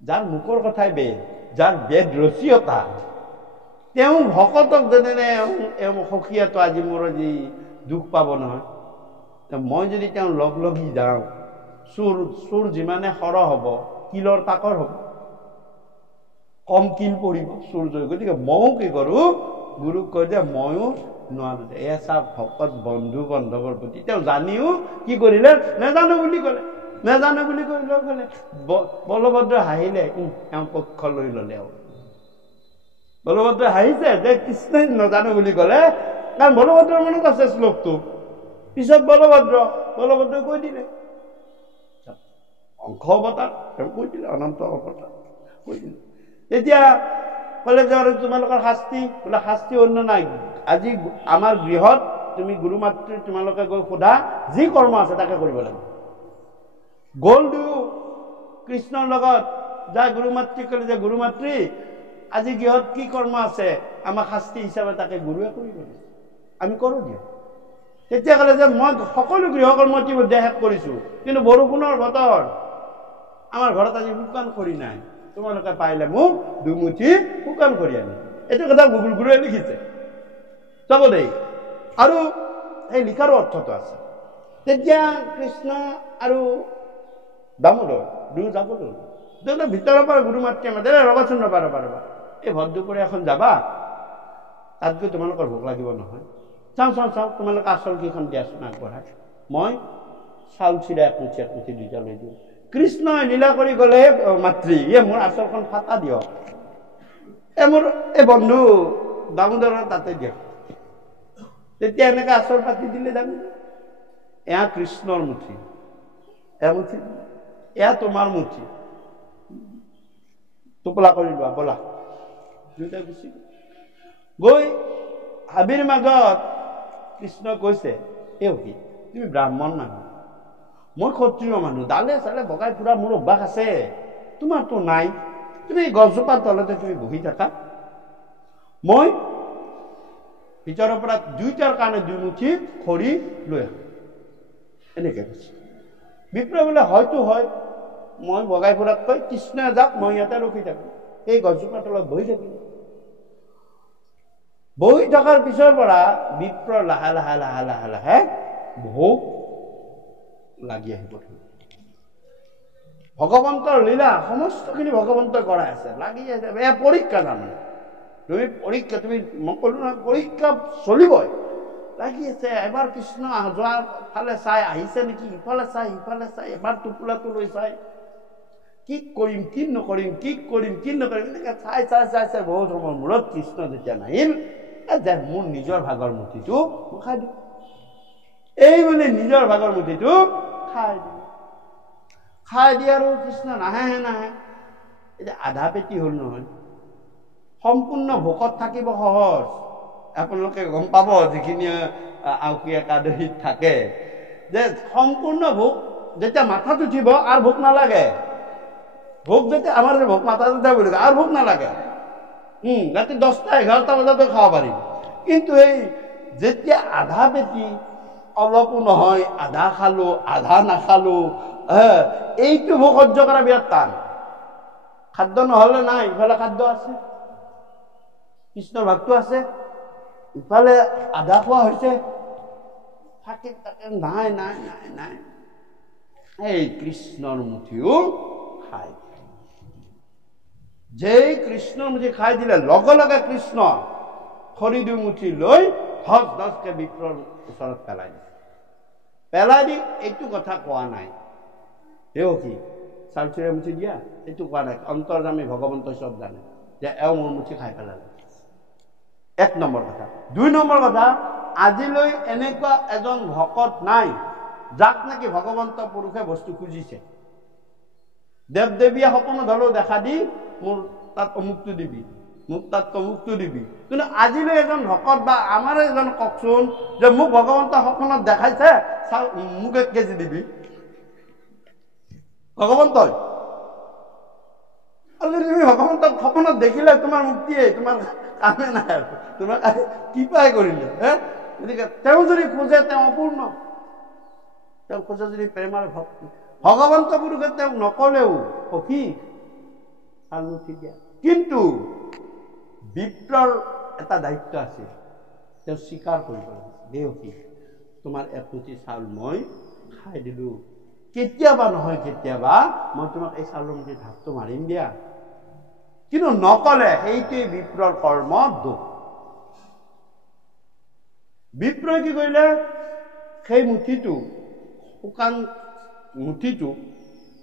যাৰ মুখৰ কথাই বেদ, যাৰ বেদ ৰচীয়তা, তেওঁ ভকতক যেনে সখীয়াটো আজি মোৰ আজি দুখ পাব নহয়। মই যদি তেওঁ লগি যাওঁ, চোৰ যিমানে সৰহ হ'ব কিলৰ তাকৰ হ'ব, কম কিল পৰিব চোৰ জয়। গতিকে ময়ো কি কৰোঁ, গুৰুক কয় যে ময়ো নোৱাৰো। এয়া চা ভকত বন্ধু বান্ধৱৰ প্ৰতি তেওঁ জানিও কি কৰিলে, নেজানো বুলি ক'লে। নেজানো বুলি কৈ লৈ গ'লে বলভদ্ৰ হাঁহিলে, তেওঁ পক্ষ লৈ ল'লে। বলভদ্ৰ হাঁহিছে যে কৃষ্ণই নাজানো বুলি ক'লে, কাৰণ বলভদ্ৰৰ মনত আছে শ্লোকটো। পিছত বলভদ্ৰই কৈ দিলে, অংশ অৱতাৰ তেওঁ কৈ দিলে, অনন্ত অৱতাৰ কৈ দিলে। তেতিয়া ক'লে যে আৰু তোমালোকৰ শাস্তি, বোলে শাস্তি অন্য নাই। আজি আমাৰ গৃহত তুমি গুৰু মাতৃ তোমালোকে গৈ সোধা, যি কৰ্ম আছে তাকে কৰিব লাগিব। গ'ল দুয়ো কৃষ্ণৰ লগত, যাই গুৰু মাতৃক ক'লে যে গুৰু মাতৃ আজি গৃহত কি কৰ্ম আছে, আমাক শাস্তি হিচাপে তাকে গুৰুৱে কৰিব, আমি কৰোঁ দিয়ক। তেতিয়া ক'লে যে মই সকলো গৃহকৰ্ম ইতিমধ্যে শেষ কৰিছোঁ, কিন্তু বৰষুণৰ বতৰ, আমাৰ ঘৰত আজি শুকান খৰি নাই, তোমালোকে পাৰিলে মোক দুমুঠি শুকান খৰি আনি। এইটো কথা গুৰুৱে লিখিছে, চাব দেই। আৰু এই লিখাৰো অৰ্থটো আছে। তেতিয়া কৃষ্ণ আৰু দামোদৰ দুয়ো যাব ল'লে। ভিতৰৰ পৰা গুৰু মাতৃয়ে মাতে, ৰবাচোন ৰবা, এই ভৰ দুপৰীয়া এখন যাবা, তাত গৈ তোমালোকৰ ভোক লাগিব নহয়। চাওঁ তোমালোকে আচল কেইখন দিয়াচোন আগবঢ়াই, মই চাউল চিৰা একমুঠি দুইটা লৈ দিওঁ। কৃষ্ণই লীলা কৰি গ'লে, মাতৃ মোৰ আচলখন ফাটা দিয়ক, মোৰ এই বন্ধু দামোদৰৰ তাতে দিয়ক। তেতিয়া এনেকে আচল পাতি দিলে দামোদৰ। এয়া কৃষ্ণৰ মুঠি, এমুঠি, এয়া তোমাৰ মুঠি, টোপোলা কৰি লোৱা, ব'লা। দুয়োটা গুচি গৈ হাবিৰ মাজত কৃষ্ণ কৈছে, কি তুমি ব্ৰাহ্মণ মানুহ, মই ক্ষত্ৰিয় মানুহ, ডালে চালে বগাই ফুৰা মোৰ অভ্যাস আছে, তোমাৰতো নাই। তুমি গছজোপাৰ তলতে তুমি বহি থাকা, মই ভিতৰৰ পৰা দুইটাৰ কাৰণে দুমুঠি খৰি লৈ আহোঁ। এনেকে কৈছে। বিপ্ৰ বোলে হয়তো হয়, মই বগাই ফুৰাতকৈ কৃষ্ণই যাক, মই ইয়াতে ৰখি থাকোঁ, এই গছজোপাৰ তলত বহি থাকিম। বহি থকাৰ পিছৰ পৰা বিপ্ৰ লাহে লাহে ভোক লাগি আহিব ধৰিলে। ভগৱন্তৰ লীলা সমস্তখিনি ভগৱন্তই কৰাই আছে, লাগি আছে। এয়া পৰীক্ষা তাৰমানে, তুমি পৰীক্ষা, তুমি মই ক'লো নহয় পৰীক্ষা চলিবই, লাগি আছে। এবাৰ কৃষ্ণ যোৱা ফালে চাই, আহিছে নেকি, ইফালে চাই সিফালে চাই, এবাৰ টোপোলাটো লৈ চাই, কি কৰিম কি নকৰিম, এনেকে চাই বহুত সময়ৰ মূৰত কৃষ্ণ যেতিয়া নাহিল, যে মোৰ নিজৰ ভাগৰ মুঠিটো খাই দিওঁ, এই মানে নিজৰ ভাগৰ মুঠিটো খাই দিয়ে আৰু কৃষ্ণ নাহে। এতিয়া আধা পেটি হ'ল নহয়, সম্পূৰ্ণ ভোকত থাকিব সহজ। আপোনালোকে গম পাব যিখিনি আউসী একাদশীত থাকে, যে সম্পূৰ্ণ ভোক যেতিয়া মাথাত উঠিব আৰু ভোক নালাগে। ভোক যেতিয়া আমাৰ ভোক মাথাত উঠা বুলি কয়, আৰু ভোক নালাগে। ৰাতি 10টা-11টা বজাতো খাব পাৰিম। কিন্তু এই যেতিয়া আধা পেটি, অলপো নহয়, আধা খালো আধা নাখালো, এইটো ভোক সহ্য কৰা বিৰাট টান। খাদ্য নহলে নাই, ইফালে খাদ্য আছে, কৃষ্ণৰ ভাগটো আছে, ইফালে আধা খোৱা হৈছে, থাকে নাই। এই কৃষ্ণৰ মুঠিও খাই, যেই কৃষ্ণৰ মুঠি খাই দিলে, লগে লগে কৃষ্ণ খৰি দুমুঠি লৈ ধচকে বিপ্ৰৰ ওচৰত পেলাই দিছে। পেলাই দি এইটো কথা কোৱা নাই, কি চাউল চিৰা মুঠি দিয়া, এইটো কোৱা নাই। অন্তৰ্যামী ভগৱন্তই চব জানে যে মোৰ মুঠি খাই পেলালে। 1 নম্বৰ কথা। 2 নম্বৰ কথা, আজিলৈ এনেকুৱা এজন ভকত নাই যাক নেকি ভগৱন্ত পুৰুষে বস্তু খুজিছে। দেৱ দেৱীয়ে সপোনত হ'লেও দেখা দি মোৰ তাত অমুকটো দিবি, মোক তাত অমুকটো দিবি, কিন্তু আজিলৈ এজন ভকত বা আমাৰ এজন কওকচোন যে মোক ভগৱন্ত সপোনত দেখাইছে, মোক 1 কেজি দিবি। ভগৱন্তই তুমি ভগৱন্তক সপোনত দেখিলে তোমাৰ মুক্তিয়ে, তোমাৰ কামে নাই আৰু, তোমাক কৃপাই কৰিলে। গতিকে তেওঁ যদি খোজে তেওঁ অপূৰ্ণ, তেওঁ খোজে যদি প্ৰেমৰ ভক্তি, ভগৱন্ত পুৰুষে তেওঁক নকলেও সখী চালমুঠি দিয়া। কিন্তু বিপ্ৰৰ এটা দায়িত্ব আছিল, তেওঁ স্বীকাৰ কৰিব লাগে, দেউকী তোমাৰ একমুঠি চাউল মই খাই দিলোঁ। কেতিয়াবা নহয় কেতিয়াবা মই তোমাক এই চাউলৰ মুঠি ভাতটো মাৰিম দিয়া। কিন্তু নকলে, সেইটোৱে বিপ্ৰৰ কৰ্ম দুখ। বিপ্ৰই কি কৰিলে? সেই মুঠিটো, শুকান মুঠিটো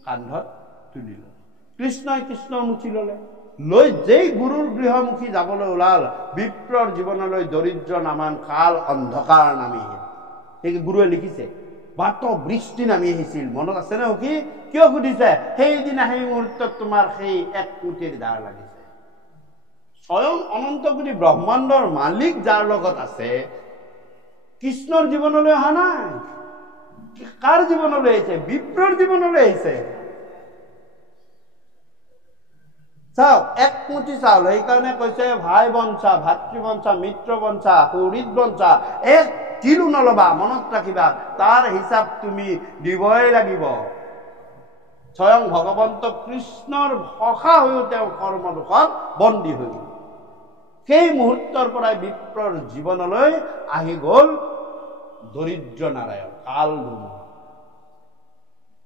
কান্ধত তুলিলে। কৃষ্ণই কৃষ্ণৰ মুঠি ললে, লৈ যেই গুৰুৰ গৃহমুখী যাবলৈ ওলাল, বিপ্ৰৰ জীৱনলৈ দৰিদ্ৰ নামান কাল অন্ধকাৰ নামি আহিল। সেই গুৰুৱে লিখিছে, বাট বৃষ্টি নামি আহিছিল। মনত আছে নে সখী? কিয় সুধিছে? সেইদিনা সেই মুহূৰ্তত তোমাৰ সেই এক মুঠিৰ ধাৰ লাগিছে। স্বয়ং অনন্ত কোটি ব্ৰহ্মাণ্ডৰ মালিক যাৰ লগত আছে, কৃষ্ণৰ জীৱনলৈ অহা নাই। কাৰ জীৱনলৈ আহিছে? বিপ্ৰৰ জীৱনলৈ আহিছে। চাওক, এক মুঠি চাউল, সেইকাৰণে কৈছে ভাই বঞ্চা, ভাতৃ বঞ্চা, মিত্ৰ বঞ্চা, সৌহৃদ বঞ্চা, এক কিলো নলবা। মনত ৰাখিবা, তাৰ হিচাপ তুমি দিবই লাগিব। স্বয়ং ভগৱন্ত কৃষ্ণৰ সখা হৈও তেওঁ কৰ্মদোষত বন্দী হৈ গল। সেই মুহূৰ্তৰ পৰাই বিপ্ৰৰ জীৱনলৈ আহি গল দৰিদ্ৰ নাৰায়ণ, কাল ধুমুহা।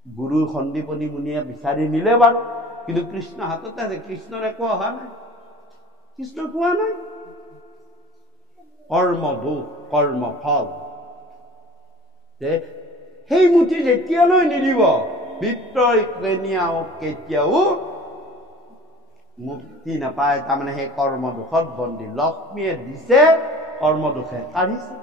গুৰুৰ সন্দীপনী মুনিয়ে বিচাৰি নিলে বাৰু, কিন্তু কৃষ্ণ হাততে আছে। কৃষ্ণৰ একো অহা নাই, কৃষ্ণ কোৱা নাই। কৰ্ম দুখ, কৰ্ম ফল। সেই মুঠি যেতিয়ালৈ নিদিব, বিপ্ৰই কেতিয়াও মুক্তি নাপায়। তাৰমানে সেই কৰ্ম দুখত বন্দী। লক্ষ্মীয়ে দিছে, কৰ্ম দুখে কাঢ়িছে।